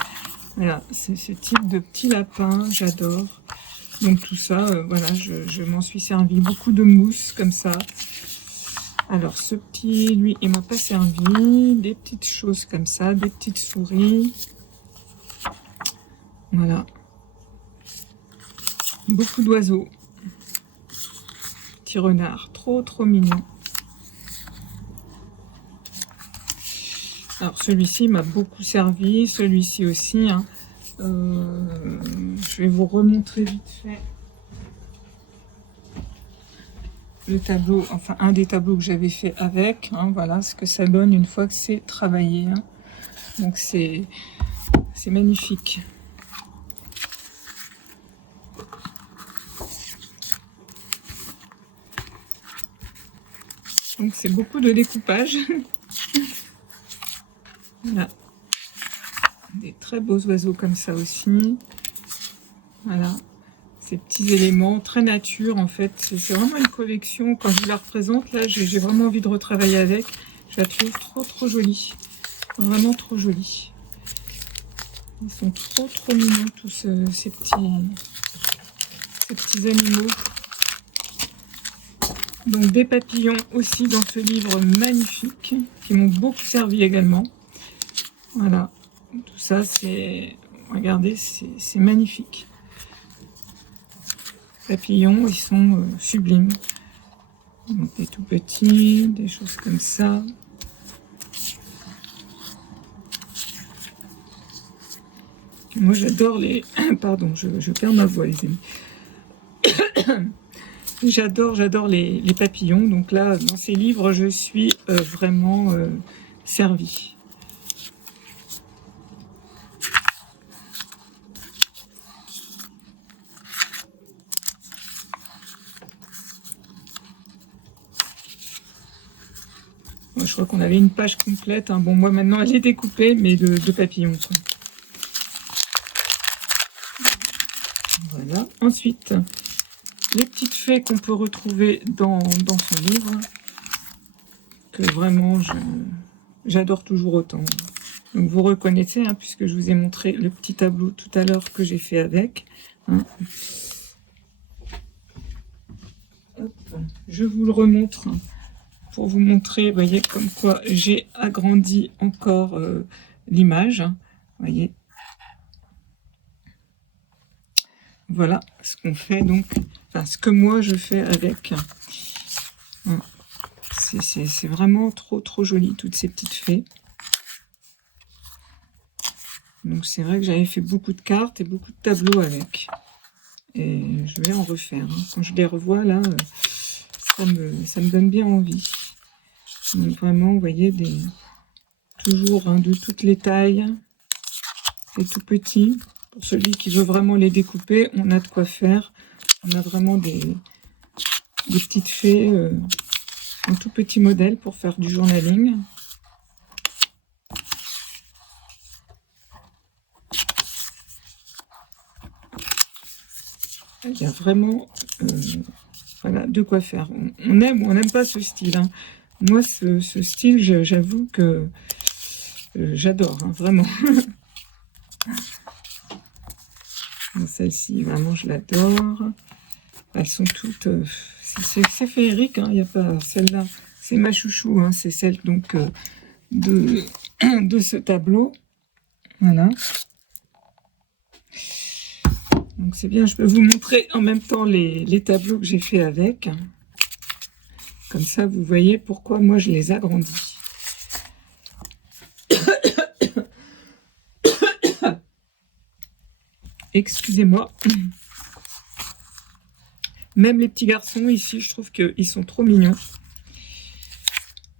Voilà, c'est ce type de petit lapin, j'adore. Donc tout ça, voilà, je m'en suis servi. Beaucoup de mousse comme ça. Alors ce petit, lui, il m'a pas servi. Des petites choses comme ça, des petites souris. Voilà. Beaucoup d'oiseaux. Petit renard, trop trop mignon. Alors celui-ci m'a beaucoup servi, celui-ci aussi, hein. Je vais vous remontrer vite fait le tableau, enfin un des tableaux que j'avais fait avec, hein, voilà ce que ça donne une fois que c'est travaillé, hein. Donc c'est magnifique. donc c'est beaucoup de découpage. Voilà. Des très beaux oiseaux comme ça aussi. Voilà. Ces petits éléments très nature en fait. C'est vraiment une collection. Quand je vous la représente, là, j'ai vraiment envie de retravailler avec. Je la trouve trop jolie. Vraiment trop jolie. Ils sont trop mignons tous ces petits animaux. Donc des papillons aussi dans ce livre magnifique qui m'ont beaucoup servi également. Voilà, tout ça c'est, regardez, c'est magnifique. Les papillons, ils sont sublimes. Donc des tout petits, des choses comme ça. Moi j'adore les... Pardon, je perds ma voix les amis. J'adore les papillons. Donc là, dans ces livres, je suis vraiment servie. Moi, je crois qu'on avait une page complète. Hein. Bon, moi maintenant, elle est découpée, mais de papillons. Quoi. Voilà. Ensuite, les petites fées qu'on peut retrouver dans son livre, que vraiment j'adore toujours autant. Donc vous reconnaissez, hein, puisque je vous ai montré le petit tableau tout à l'heure que j'ai fait avec. Hein. Hop, je vous le remontre pour vous montrer, vous voyez, comme quoi j'ai agrandi encore l'image. Vous voyez. Voilà ce qu'on fait donc, enfin ce que moi je fais avec. C'est vraiment trop joli, toutes ces petites fées. Donc c'est vrai que j'avais fait beaucoup de cartes et beaucoup de tableaux avec. Et je vais en refaire. Hein. Quand je les revois là, ça me donne bien envie. Donc vraiment, vous voyez, toujours hein, de toutes les tailles, les tout petits. Pour celui qui veut vraiment les découper, on a de quoi faire. On a vraiment des petites fées, un tout petit modèle pour faire du journaling. Il y a vraiment voilà, de quoi faire. On aime ou on n'aime pas ce style. Hein. Moi, ce style, j'avoue que j'adore, hein, vraiment. Celle-ci, vraiment, je l'adore. Elles sont toutes... c'est féerique, hein, il n'y a pas... Celle-là, c'est ma chouchou, hein, c'est celle donc de ce tableau. Voilà. Donc c'est bien, je peux vous montrer en même temps les tableaux que j'ai fait avec. Comme ça, vous voyez pourquoi moi je les agrandis. Excusez-moi. Même les petits garçons ici, je trouve qu'ils sont trop mignons.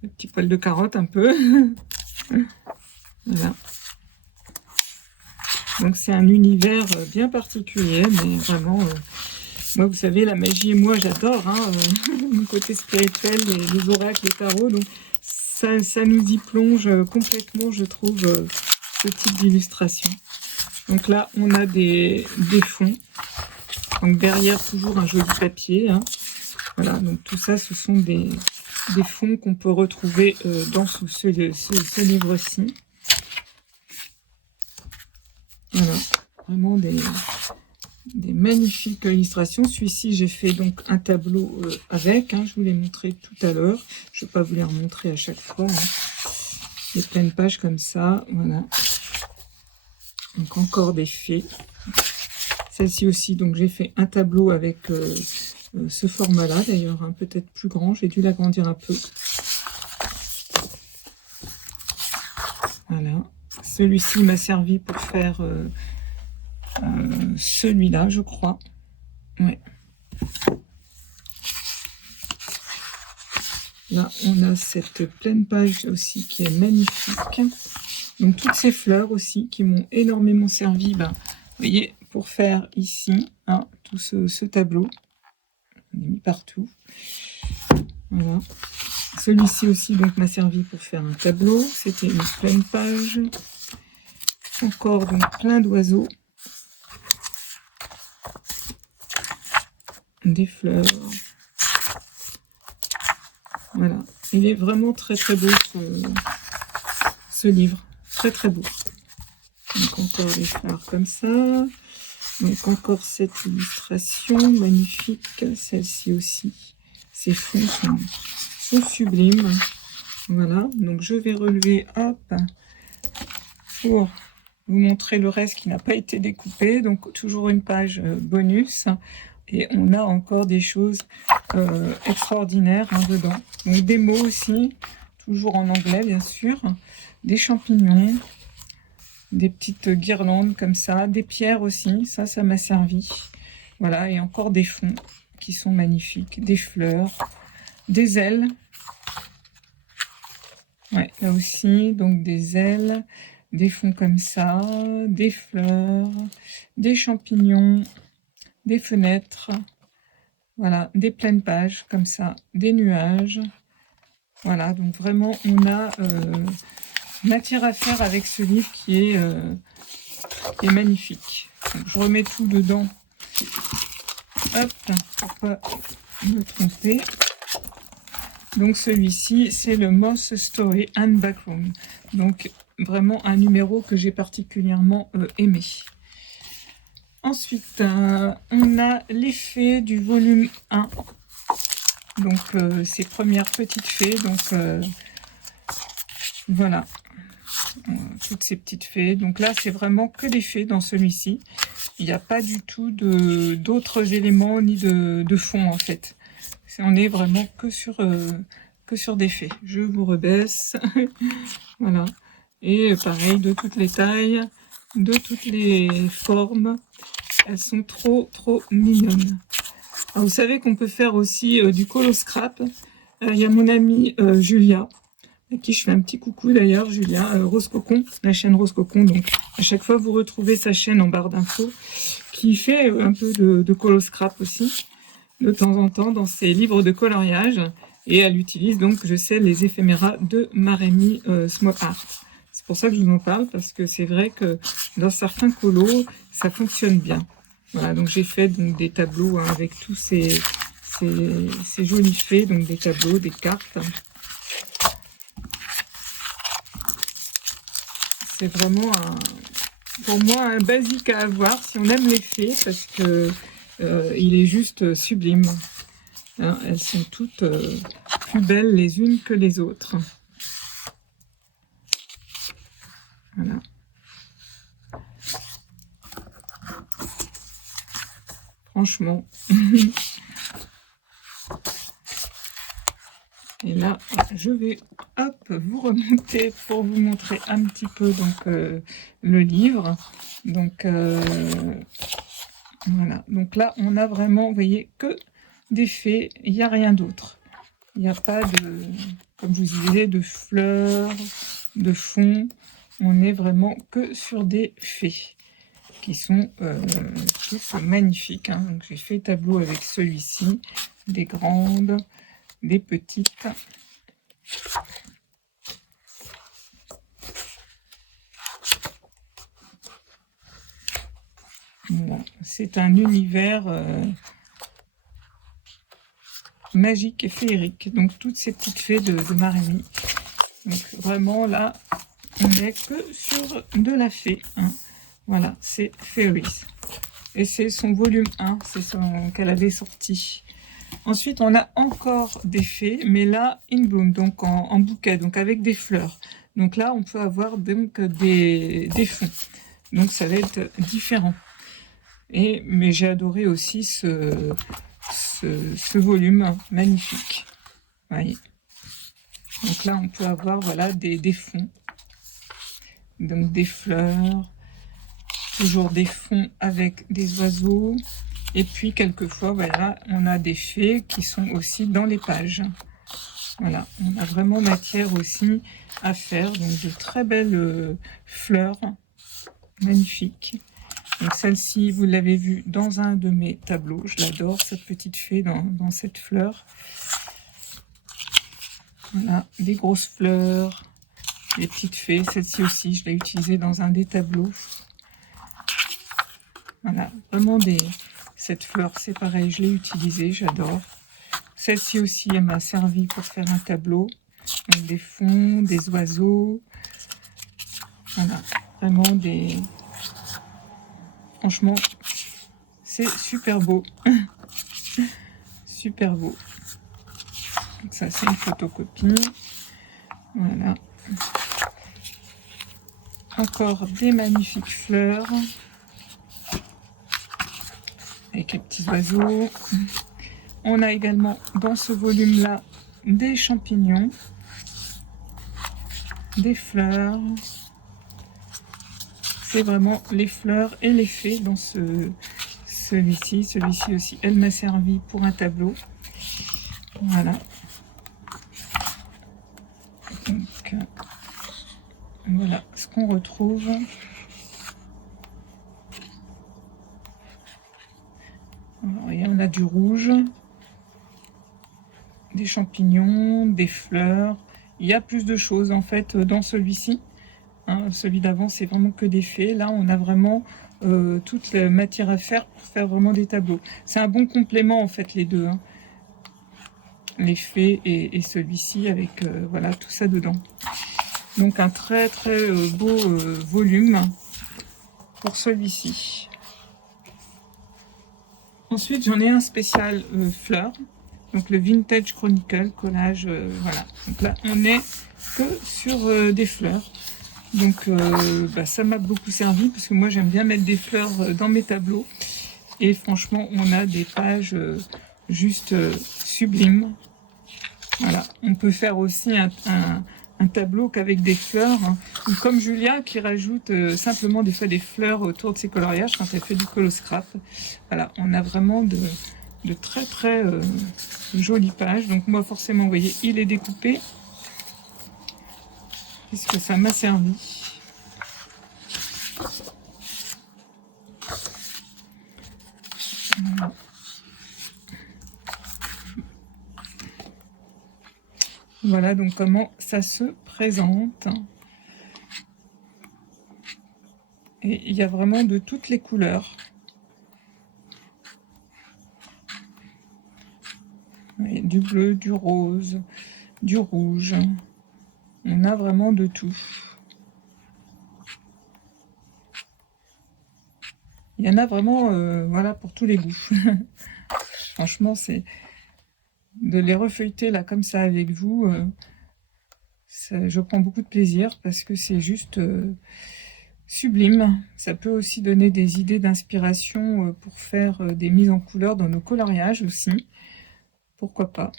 Le petit poil de carotte un peu. Voilà. Donc c'est un univers bien particulier, mais vraiment, moi vous savez, la magie et moi j'adore, hein, mon côté spirituel, les oracles, les tarots, donc ça nous y plonge complètement, je trouve, ce type d'illustration. Donc là, on a des fonds, donc derrière toujours un joli papier, hein. Voilà, donc tout ça, ce sont des fonds qu'on peut retrouver dans ce livre-ci. Voilà, vraiment des magnifiques illustrations. Celui-ci, j'ai fait donc un tableau avec, hein, je vous l'ai montré tout à l'heure. Je ne vais pas vous les remontrer à chaque fois. Hein. Des pleines pages comme ça, voilà. Donc encore des fées. Celle-ci aussi, donc j'ai fait un tableau avec ce format-là, d'ailleurs, hein, peut-être plus grand. J'ai dû l'agrandir un peu. Voilà. Celui-ci m'a servi pour faire celui-là, je crois. Ouais. Là, on a cette pleine page aussi qui est magnifique. Donc, toutes ces fleurs aussi qui m'ont énormément servi, ben, vous voyez, pour faire ici, hein, tout ce tableau. On est mis partout. Voilà. Celui-ci aussi donc m'a servi pour faire un tableau. C'était une pleine page. Encore donc plein d'oiseaux. Des fleurs. Voilà. Il est vraiment très très beau ce livre. Très très beau. Donc encore des fleurs comme ça. Donc encore cette illustration magnifique. Celle-ci aussi. Ces fonds sont sublimes. Voilà. Donc je vais relever, hop, pour vous montrer le reste qui n'a pas été découpé. Donc toujours une page bonus. Et on a encore des choses extraordinaires dedans. Donc des mots aussi, toujours en anglais bien sûr. Des champignons, des petites guirlandes comme ça, des pierres aussi, ça m'a servi. Voilà, et encore des fonds qui sont magnifiques, des fleurs, des ailes. Ouais, là aussi, donc des ailes, des fonds comme ça, des fleurs, des champignons, des fenêtres, voilà, des pleines pages comme ça, des nuages. Voilà, donc vraiment, on a matière à faire avec ce livre qui est magnifique. Donc, je remets tout dedans, hop, pour pas me tromper. Donc celui-ci, c'est le Moss Story and Backroom. Donc vraiment un numéro que j'ai particulièrement aimé. Ensuite, on a les fées du volume 1. Donc ces premières petites fées. Donc voilà, toutes ces petites fées. Donc là, c'est vraiment que des fées dans celui-ci. Il n'y a pas du tout d'autres éléments ni de fond en fait. On est vraiment que sur des fées. Je vous rebaisse. Voilà. Et pareil, de toutes les tailles, de toutes les formes. Elles sont trop mignonnes. Alors, vous savez qu'on peut faire aussi du colo scrap. Il y a mon amie Julia, à qui je fais un petit coucou d'ailleurs, Julia, Rose Cocon, la chaîne Rose Cocon. Donc à chaque fois, vous retrouvez sa chaîne en barre d'infos, qui fait un peu de colo scrap aussi, de temps en temps, dans ses livres de coloriage. Et elle utilise donc, je sais, les éphéméras de Maremi Small Art. C'est pour ça que je vous en parle, parce que c'est vrai que dans certains colos, ça fonctionne bien. Voilà, donc j'ai fait donc, des tableaux avec tous ces jolies fées, donc des tableaux, des cartes. C'est vraiment, pour moi, un basique à avoir si on aime les fées, parce que il est juste sublime. Hein, elles sont toutes plus belles les unes que les autres. Voilà. Franchement. Et là, je vais vous remonter pour vous montrer un petit peu donc, le livre. Donc, voilà. Donc là, on a vraiment, vous voyez, que des fées. Il n'y a rien d'autre. Il n'y a pas de, comme je vous disais, de fleurs, de fond. On est vraiment que sur des fées qui sont tous magnifiques. Hein. Donc j'ai fait tableau avec celui-ci, des grandes, des petites. Voilà. C'est un univers magique et féerique. Donc toutes ces petites fées de Maremi. Donc vraiment là, on n'est que sur de la fée. Hein. Voilà, c'est Fairies. Et c'est son volume 1, c'est son qu'elle avait sorti. Ensuite, on a encore des fées, mais là, in bloom, donc en bouquet, donc avec des fleurs. Donc là, on peut avoir donc des fonds. Donc ça va être différent. Mais j'ai adoré aussi ce volume magnifique. Vous voyez. Donc là, on peut avoir voilà, des fonds. Donc des fleurs. Toujours des fonds avec des oiseaux. Et puis, quelquefois, voilà, on a des fées qui sont aussi dans les pages. Voilà, on a vraiment matière aussi à faire. Donc, de très belles fleurs. Magnifiques. Donc, celle-ci, vous l'avez vue dans un de mes tableaux. Je l'adore, cette petite fée dans cette fleur. Voilà, des grosses fleurs, des petites fées. Celle-ci aussi, je l'ai utilisée dans un des tableaux. Voilà, vraiment cette fleur, c'est pareil, je l'ai utilisée, j'adore. Celle-ci aussi, elle m'a servi pour faire un tableau. Donc des fonds, des oiseaux. Voilà, vraiment Franchement, c'est super beau. Super beau. Donc ça, c'est une photocopie. Voilà. Encore des magnifiques fleurs. Avec les petits oiseaux. On a également dans ce volume-là des champignons, des fleurs. C'est vraiment les fleurs et les fées dans celui-ci. Celui-ci aussi, elle m'a servi pour un tableau. Voilà. Donc, voilà ce qu'on retrouve. Alors, il y en a du rouge, des champignons, des fleurs. Il y a plus de choses en fait dans celui-ci. Hein, celui d'avant, c'est vraiment que des fées. Là, on a vraiment toute la matière à faire pour faire vraiment des tableaux. C'est un bon complément en fait les deux. Hein. Les fées et celui-ci avec voilà tout ça dedans. Donc un très très beau volume pour celui-ci. Ensuite j'en ai un spécial fleurs, donc le Vintage Chronicle collage, voilà. Donc là on est que sur des fleurs. Donc ça m'a beaucoup servi parce que moi j'aime bien mettre des fleurs dans mes tableaux. Et franchement on a des pages juste sublimes. Voilà, on peut faire aussi un tableau qu'avec des fleurs, hein. Ou comme Julia qui rajoute simplement des fois des fleurs autour de ses coloriages quand elle fait du coloscrap. Voilà, on a vraiment de très très jolies pages. Donc moi forcément, vous voyez, il est découpé puisque ça m'a servi. Voilà. Voilà donc comment ça se présente. Et il y a vraiment de toutes les couleurs. Oui, du bleu, du rose, du rouge. On a vraiment de tout. Il y en a vraiment voilà, pour tous les goûts. Franchement, c'est de les refeuilleter là comme ça avec vous. Je prends beaucoup de plaisir parce que c'est juste sublime. Ça peut aussi donner des idées d'inspiration pour faire des mises en couleur dans nos coloriages aussi. Pourquoi pas.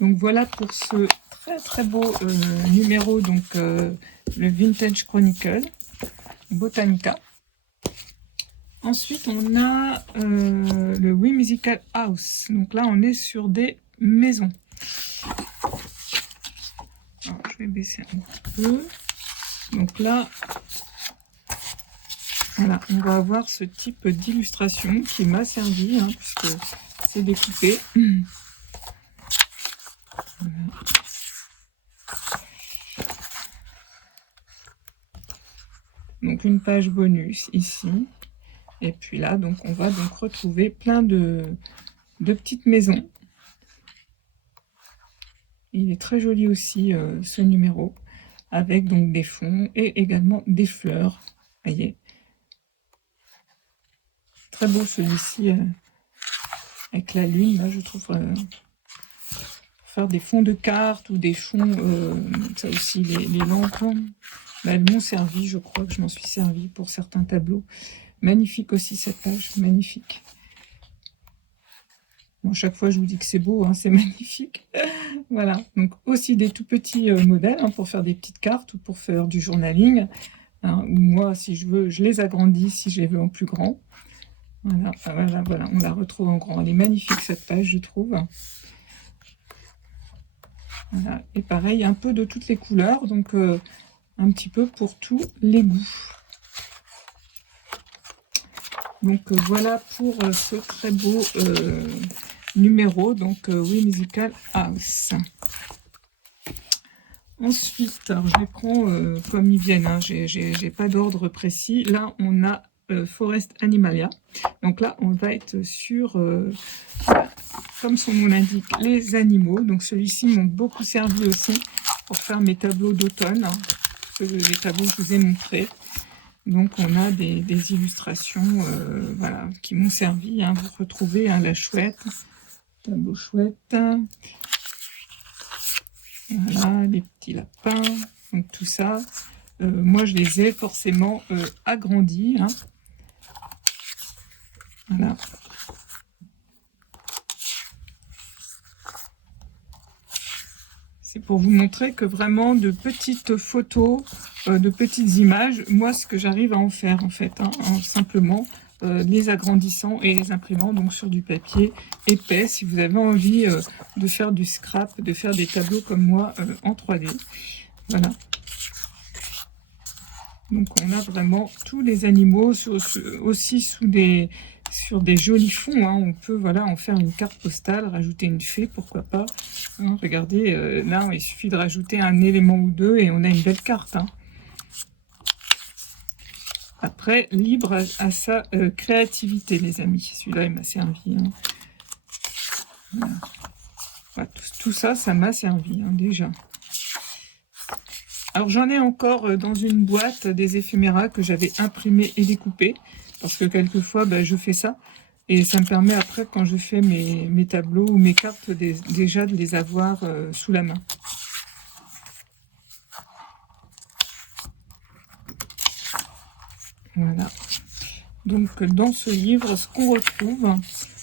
Donc voilà pour ce très très beau numéro, donc le Vintage Chronicle Botanica. Ensuite on a le Whimsical House. Donc là on est sur des maisons. Alors, je vais baisser un petit peu. Donc là, voilà, on va avoir ce type d'illustration qui m'a servi, hein, puisque c'est découpé. Voilà. Donc une page bonus ici. Et puis là, donc on va donc retrouver plein de petites maisons. Il est très joli aussi ce numéro, avec donc des fonds et également des fleurs. Voyez. Très beau celui-ci avec la lune, là je trouve pour faire des fonds de cartes ou des fonds, ça aussi les lampes, bah, elles m'ont servi, je crois que je m'en suis servi pour certains tableaux. Magnifique aussi cette page, magnifique. Bon, chaque fois je vous dis que c'est beau, hein, c'est magnifique. Voilà, donc aussi des tout petits modèles hein, pour faire des petites cartes ou pour faire du journaling. Hein, ou moi, si je veux, je les agrandis si je les veux en plus grand. Voilà, voilà, on la retrouve en grand. Elle est magnifique cette page, je trouve. Voilà, et pareil, un peu de toutes les couleurs, donc un petit peu pour tous les goûts. Donc voilà pour ce très beau numéro, donc Whimsical House. Ensuite, alors je les prends comme ils viennent, hein, j'ai pas d'ordre précis. Là, on a Forest Animalia. Donc là, on va être sur, comme son nom l'indique, les animaux. Donc celui-ci m'ont beaucoup servi aussi pour faire mes tableaux d'automne, hein, les tableaux que je vous ai montrés. Donc on a des illustrations voilà, qui m'ont servi. Hein, vous retrouvez hein, la chouette, tableau chouette. Voilà, les petits lapins, donc tout ça. Moi, je les ai forcément agrandis. Hein. Voilà. C'est pour vous montrer que vraiment de petites photos, de petites images, moi, ce que j'arrive à en faire, en fait, hein, en simplement les agrandissant et les imprimant donc sur du papier épais. Si vous avez envie de faire du scrap, de faire des tableaux comme moi en 3D. Voilà. Donc on a vraiment tous les animaux, aussi sur des jolis fonds. Hein. On peut voilà, en faire une carte postale, rajouter une fée, pourquoi pas. Hein, regardez, là il suffit de rajouter un élément ou deux et on a une belle carte. Hein. Après, libre à sa créativité, les amis. Celui-là, il m'a servi. Hein. Voilà. Voilà, tout ça, ça m'a servi hein, déjà. Alors, j'en ai encore dans une boîte des éphéméras que j'avais imprimés et découpés. Parce que quelquefois, ben, je fais ça. Et ça me permet après, quand je fais mes tableaux ou mes cartes, déjà de les avoir sous la main. Voilà. Donc, dans ce livre, ce qu'on retrouve...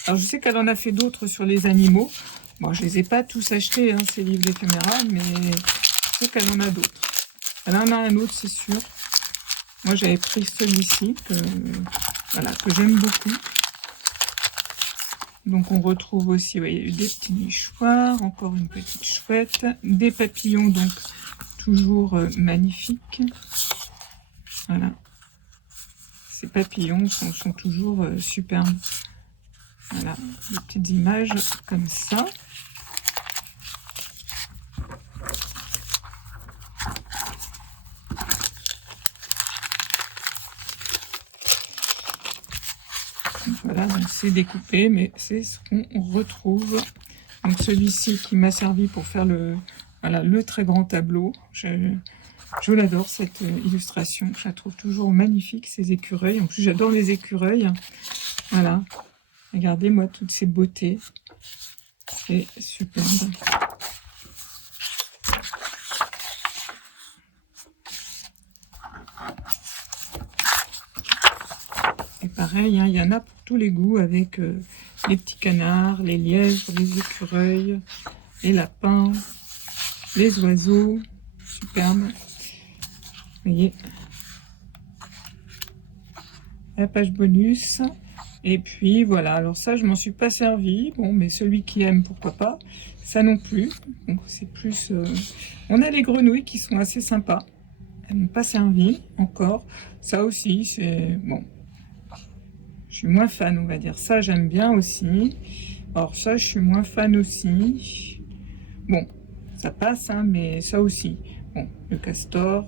Alors, je sais qu'elle en a fait d'autres sur les animaux. Bon, je ne les ai pas tous achetés, hein, ces livres d'éphéméras, mais je sais qu'elle en a d'autres. Elle en a un autre, c'est sûr. Moi, j'avais pris celui-ci, voilà, que j'aime beaucoup. Donc, on retrouve aussi, ouais, il y a eu des petits nichoirs, encore une petite chouette, des papillons, donc toujours magnifiques. Voilà. Ces papillons sont toujours superbes. Voilà, des petites images comme ça. Voilà, donc c'est découpé, mais c'est ce qu'on retrouve. Donc celui-ci qui m'a servi pour faire le très grand tableau. Je l'adore cette illustration, je la trouve toujours magnifique, ces écureuils. En plus, j'adore les écureuils. Voilà, regardez-moi toutes ces beautés. C'est superbe. Et pareil, hein, il y en a pour tous les goûts avec les petits canards, les lièvres, les écureuils, les lapins, les oiseaux. Superbe. Vous voyez, la page bonus. Et puis voilà, alors ça, je m'en suis pas servi. Bon, mais celui qui aime, pourquoi pas. Ça non plus. Donc c'est plus... On a les grenouilles qui sont assez sympas. Elles m'ont pas servi encore. Ça aussi, c'est... Bon. Je suis moins fan, on va dire. Ça, j'aime bien aussi. Alors ça, je suis moins fan aussi. Bon, ça passe, hein, mais ça aussi. Bon, le castor.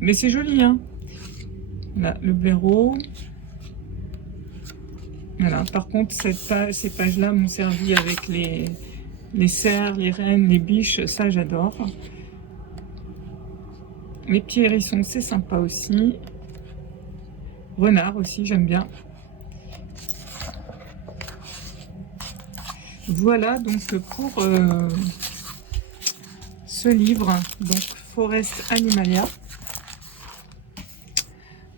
Mais c'est joli, hein. Là, le blaireau. Voilà. Par contre, ces pages-là m'ont servi avec les cerfs, les rennes, les biches. Ça, j'adore. Les petits hérissons, c'est sympa aussi. Renard aussi, j'aime bien. Voilà donc pour ce livre, donc Forest Animalia.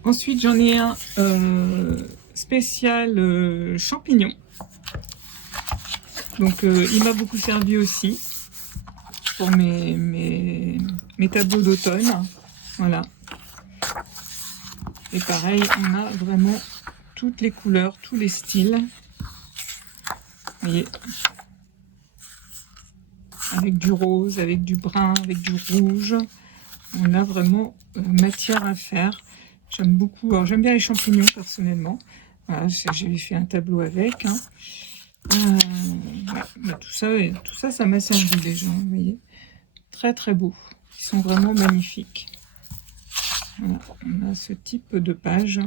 Ensuite, j'en ai un spécial champignons. Donc, il m'a beaucoup servi aussi pour mes tableaux d'automne. Voilà. Et pareil, on a vraiment toutes les couleurs, tous les styles. Vous voyez, avec du rose, avec du brun, avec du rouge. On a vraiment matière à faire. J'aime beaucoup. Alors, j'aime bien les champignons, personnellement. Voilà, j'ai fait un tableau avec. Hein. Ouais, bah, tout ça, ça m'a servi déjà. Vous voyez, très très beau. Ils qui sont vraiment magnifiques. Voilà, on a ce type de page.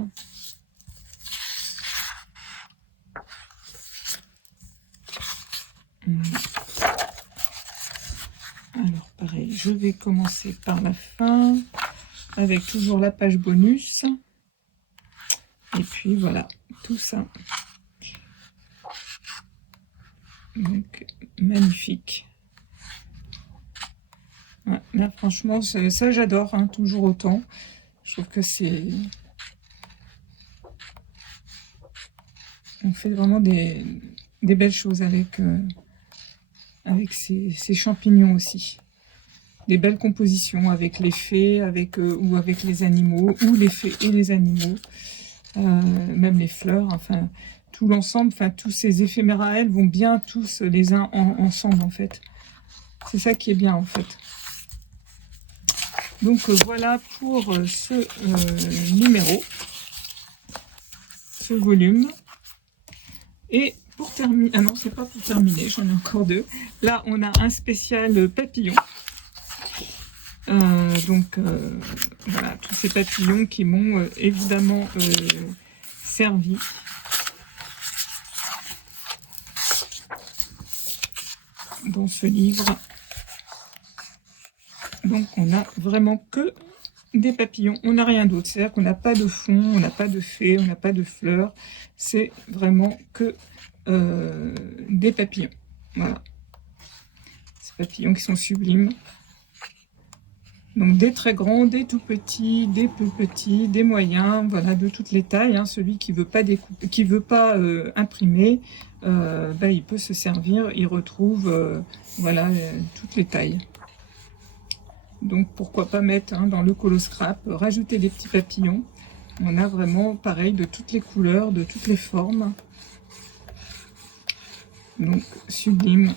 Alors pareil, je vais commencer par la fin, avec toujours la page bonus. Et puis voilà, tout ça. Donc, magnifique. Ouais, là, franchement, ça j'adore, hein, toujours autant. Je trouve que c'est... On fait vraiment des belles choses avec, avec ces champignons aussi. Des belles compositions avec les fées, ou avec les animaux, ou les fées et les animaux. Même les fleurs, enfin, tout l'ensemble, enfin, tous ces éphéméras, elles, vont bien tous les uns ensemble, en fait. C'est ça qui est bien, en fait. Donc, voilà pour ce numéro, ce volume. Et pour terminer, ah non, c'est pas pour terminer, j'en ai encore deux. Là, on a un spécial papillon. Donc, voilà, tous ces papillons qui m'ont évidemment servi. Dans ce livre. Donc, on n'a vraiment que des papillons. On n'a rien d'autre. C'est-à-dire qu'on n'a pas de fond, on n'a pas de fées, on n'a pas de fleurs. C'est vraiment que des papillons. Voilà. Ces papillons qui sont sublimes. Donc, des très grands, des tout petits, des peu petits, des moyens, voilà, de toutes les tailles. Hein. Celui qui veut pas découper, qui veut pas imprimer, il peut se servir. Il retrouve, voilà, toutes les tailles. Donc, pourquoi pas mettre dans le colo scrap, rajouter des petits papillons. On a vraiment, pareil, de toutes les couleurs, de toutes les formes. Donc, sublime.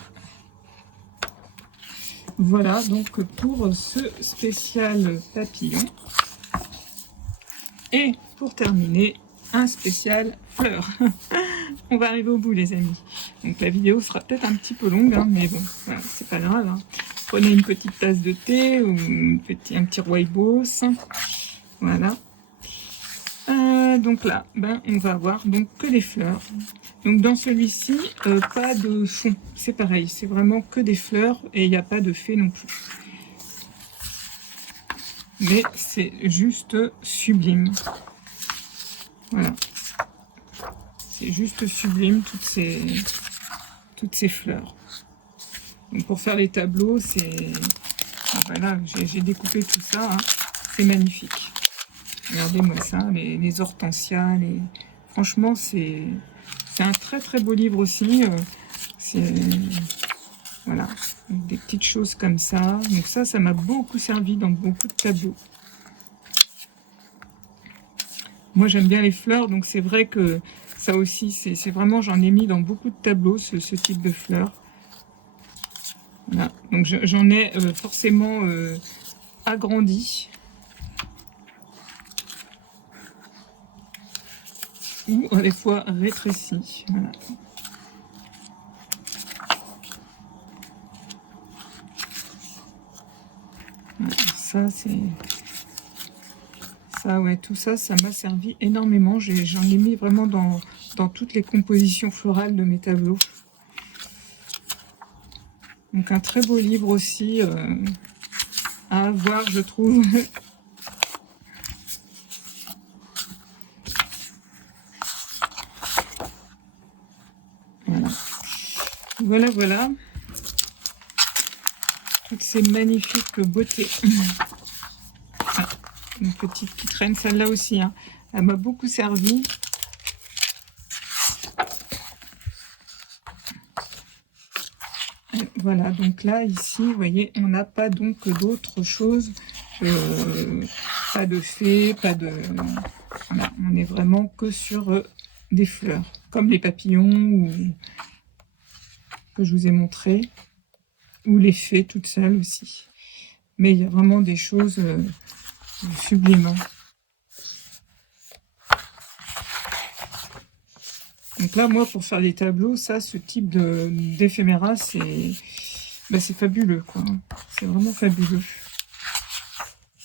Voilà, donc pour ce spécial papillon. Et pour terminer, un spécial fleurs. On va arriver au bout, les amis. Donc la vidéo sera peut-être un petit peu longue, hein, mais bon, voilà, c'est pas grave. Hein. Prenez une petite tasse de thé ou un petit rooibos. Voilà. Donc là, on va avoir donc que des fleurs. Donc dans celui-ci, pas de fond. C'est pareil, c'est vraiment que des fleurs et il n'y a pas de fées non plus. Mais c'est juste sublime. Voilà. C'est juste sublime, toutes ces fleurs. Donc pour faire les tableaux, c'est... Voilà, j'ai découpé tout ça. Hein. C'est magnifique. Regardez-moi ça, les hortensias. Franchement, c'est un très très beau livre aussi. Voilà, des petites choses comme ça. Donc ça m'a beaucoup servi dans beaucoup de tableaux. Moi, j'aime bien les fleurs, donc c'est vrai que ça aussi, c'est vraiment, j'en ai mis dans beaucoup de tableaux, ce type de fleurs. Voilà, donc j'en ai forcément agrandi. Ou des fois rétréci. Voilà. Voilà, ça, c'est... Ça, ouais, tout ça, ça m'a servi énormément. J'en ai mis vraiment dans toutes les compositions florales de mes tableaux. Donc un très beau livre aussi à avoir, je trouve. Voilà, voilà. Toutes ces magnifiques beautés. Ah, une petite qui traîne, celle-là aussi. Hein. Elle m'a beaucoup servi. Et voilà, donc là, ici, vous voyez, on n'a pas donc d'autre chose. Pas de fées, pas de... Voilà, on est vraiment que sur des fleurs, comme les papillons que je vous ai montré, ou les fées toutes seules aussi. Mais il y a vraiment des choses sublimes. Donc là, moi, pour faire des tableaux, ça, ce type d'éphéméra, c'est fabuleux, quoi. C'est vraiment fabuleux.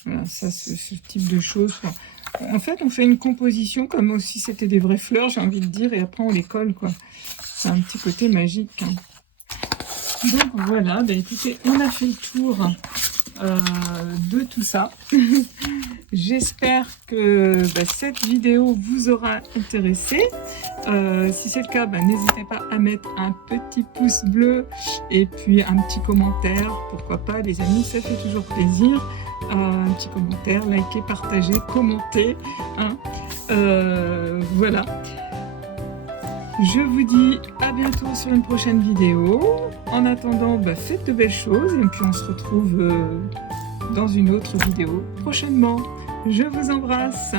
Voilà, ça, ce type de choses. Quoi. En fait, on fait une composition comme si c'était des vraies fleurs, j'ai envie de dire, et après on les colle, quoi. C'est un petit côté magique. Hein. Donc voilà, bah, écoutez, on a fait le tour de tout ça. J'espère que cette vidéo vous aura intéressé. Si c'est le cas, n'hésitez pas à mettre un petit pouce bleu et puis un petit commentaire. Pourquoi pas, les amis, ça fait toujours plaisir. Un petit commentaire, likez, partagez, commentez. Hein. Voilà. Je vous dis à bientôt sur une prochaine vidéo. En attendant, faites de belles choses et puis on se retrouve dans une autre vidéo prochainement. Je vous embrasse.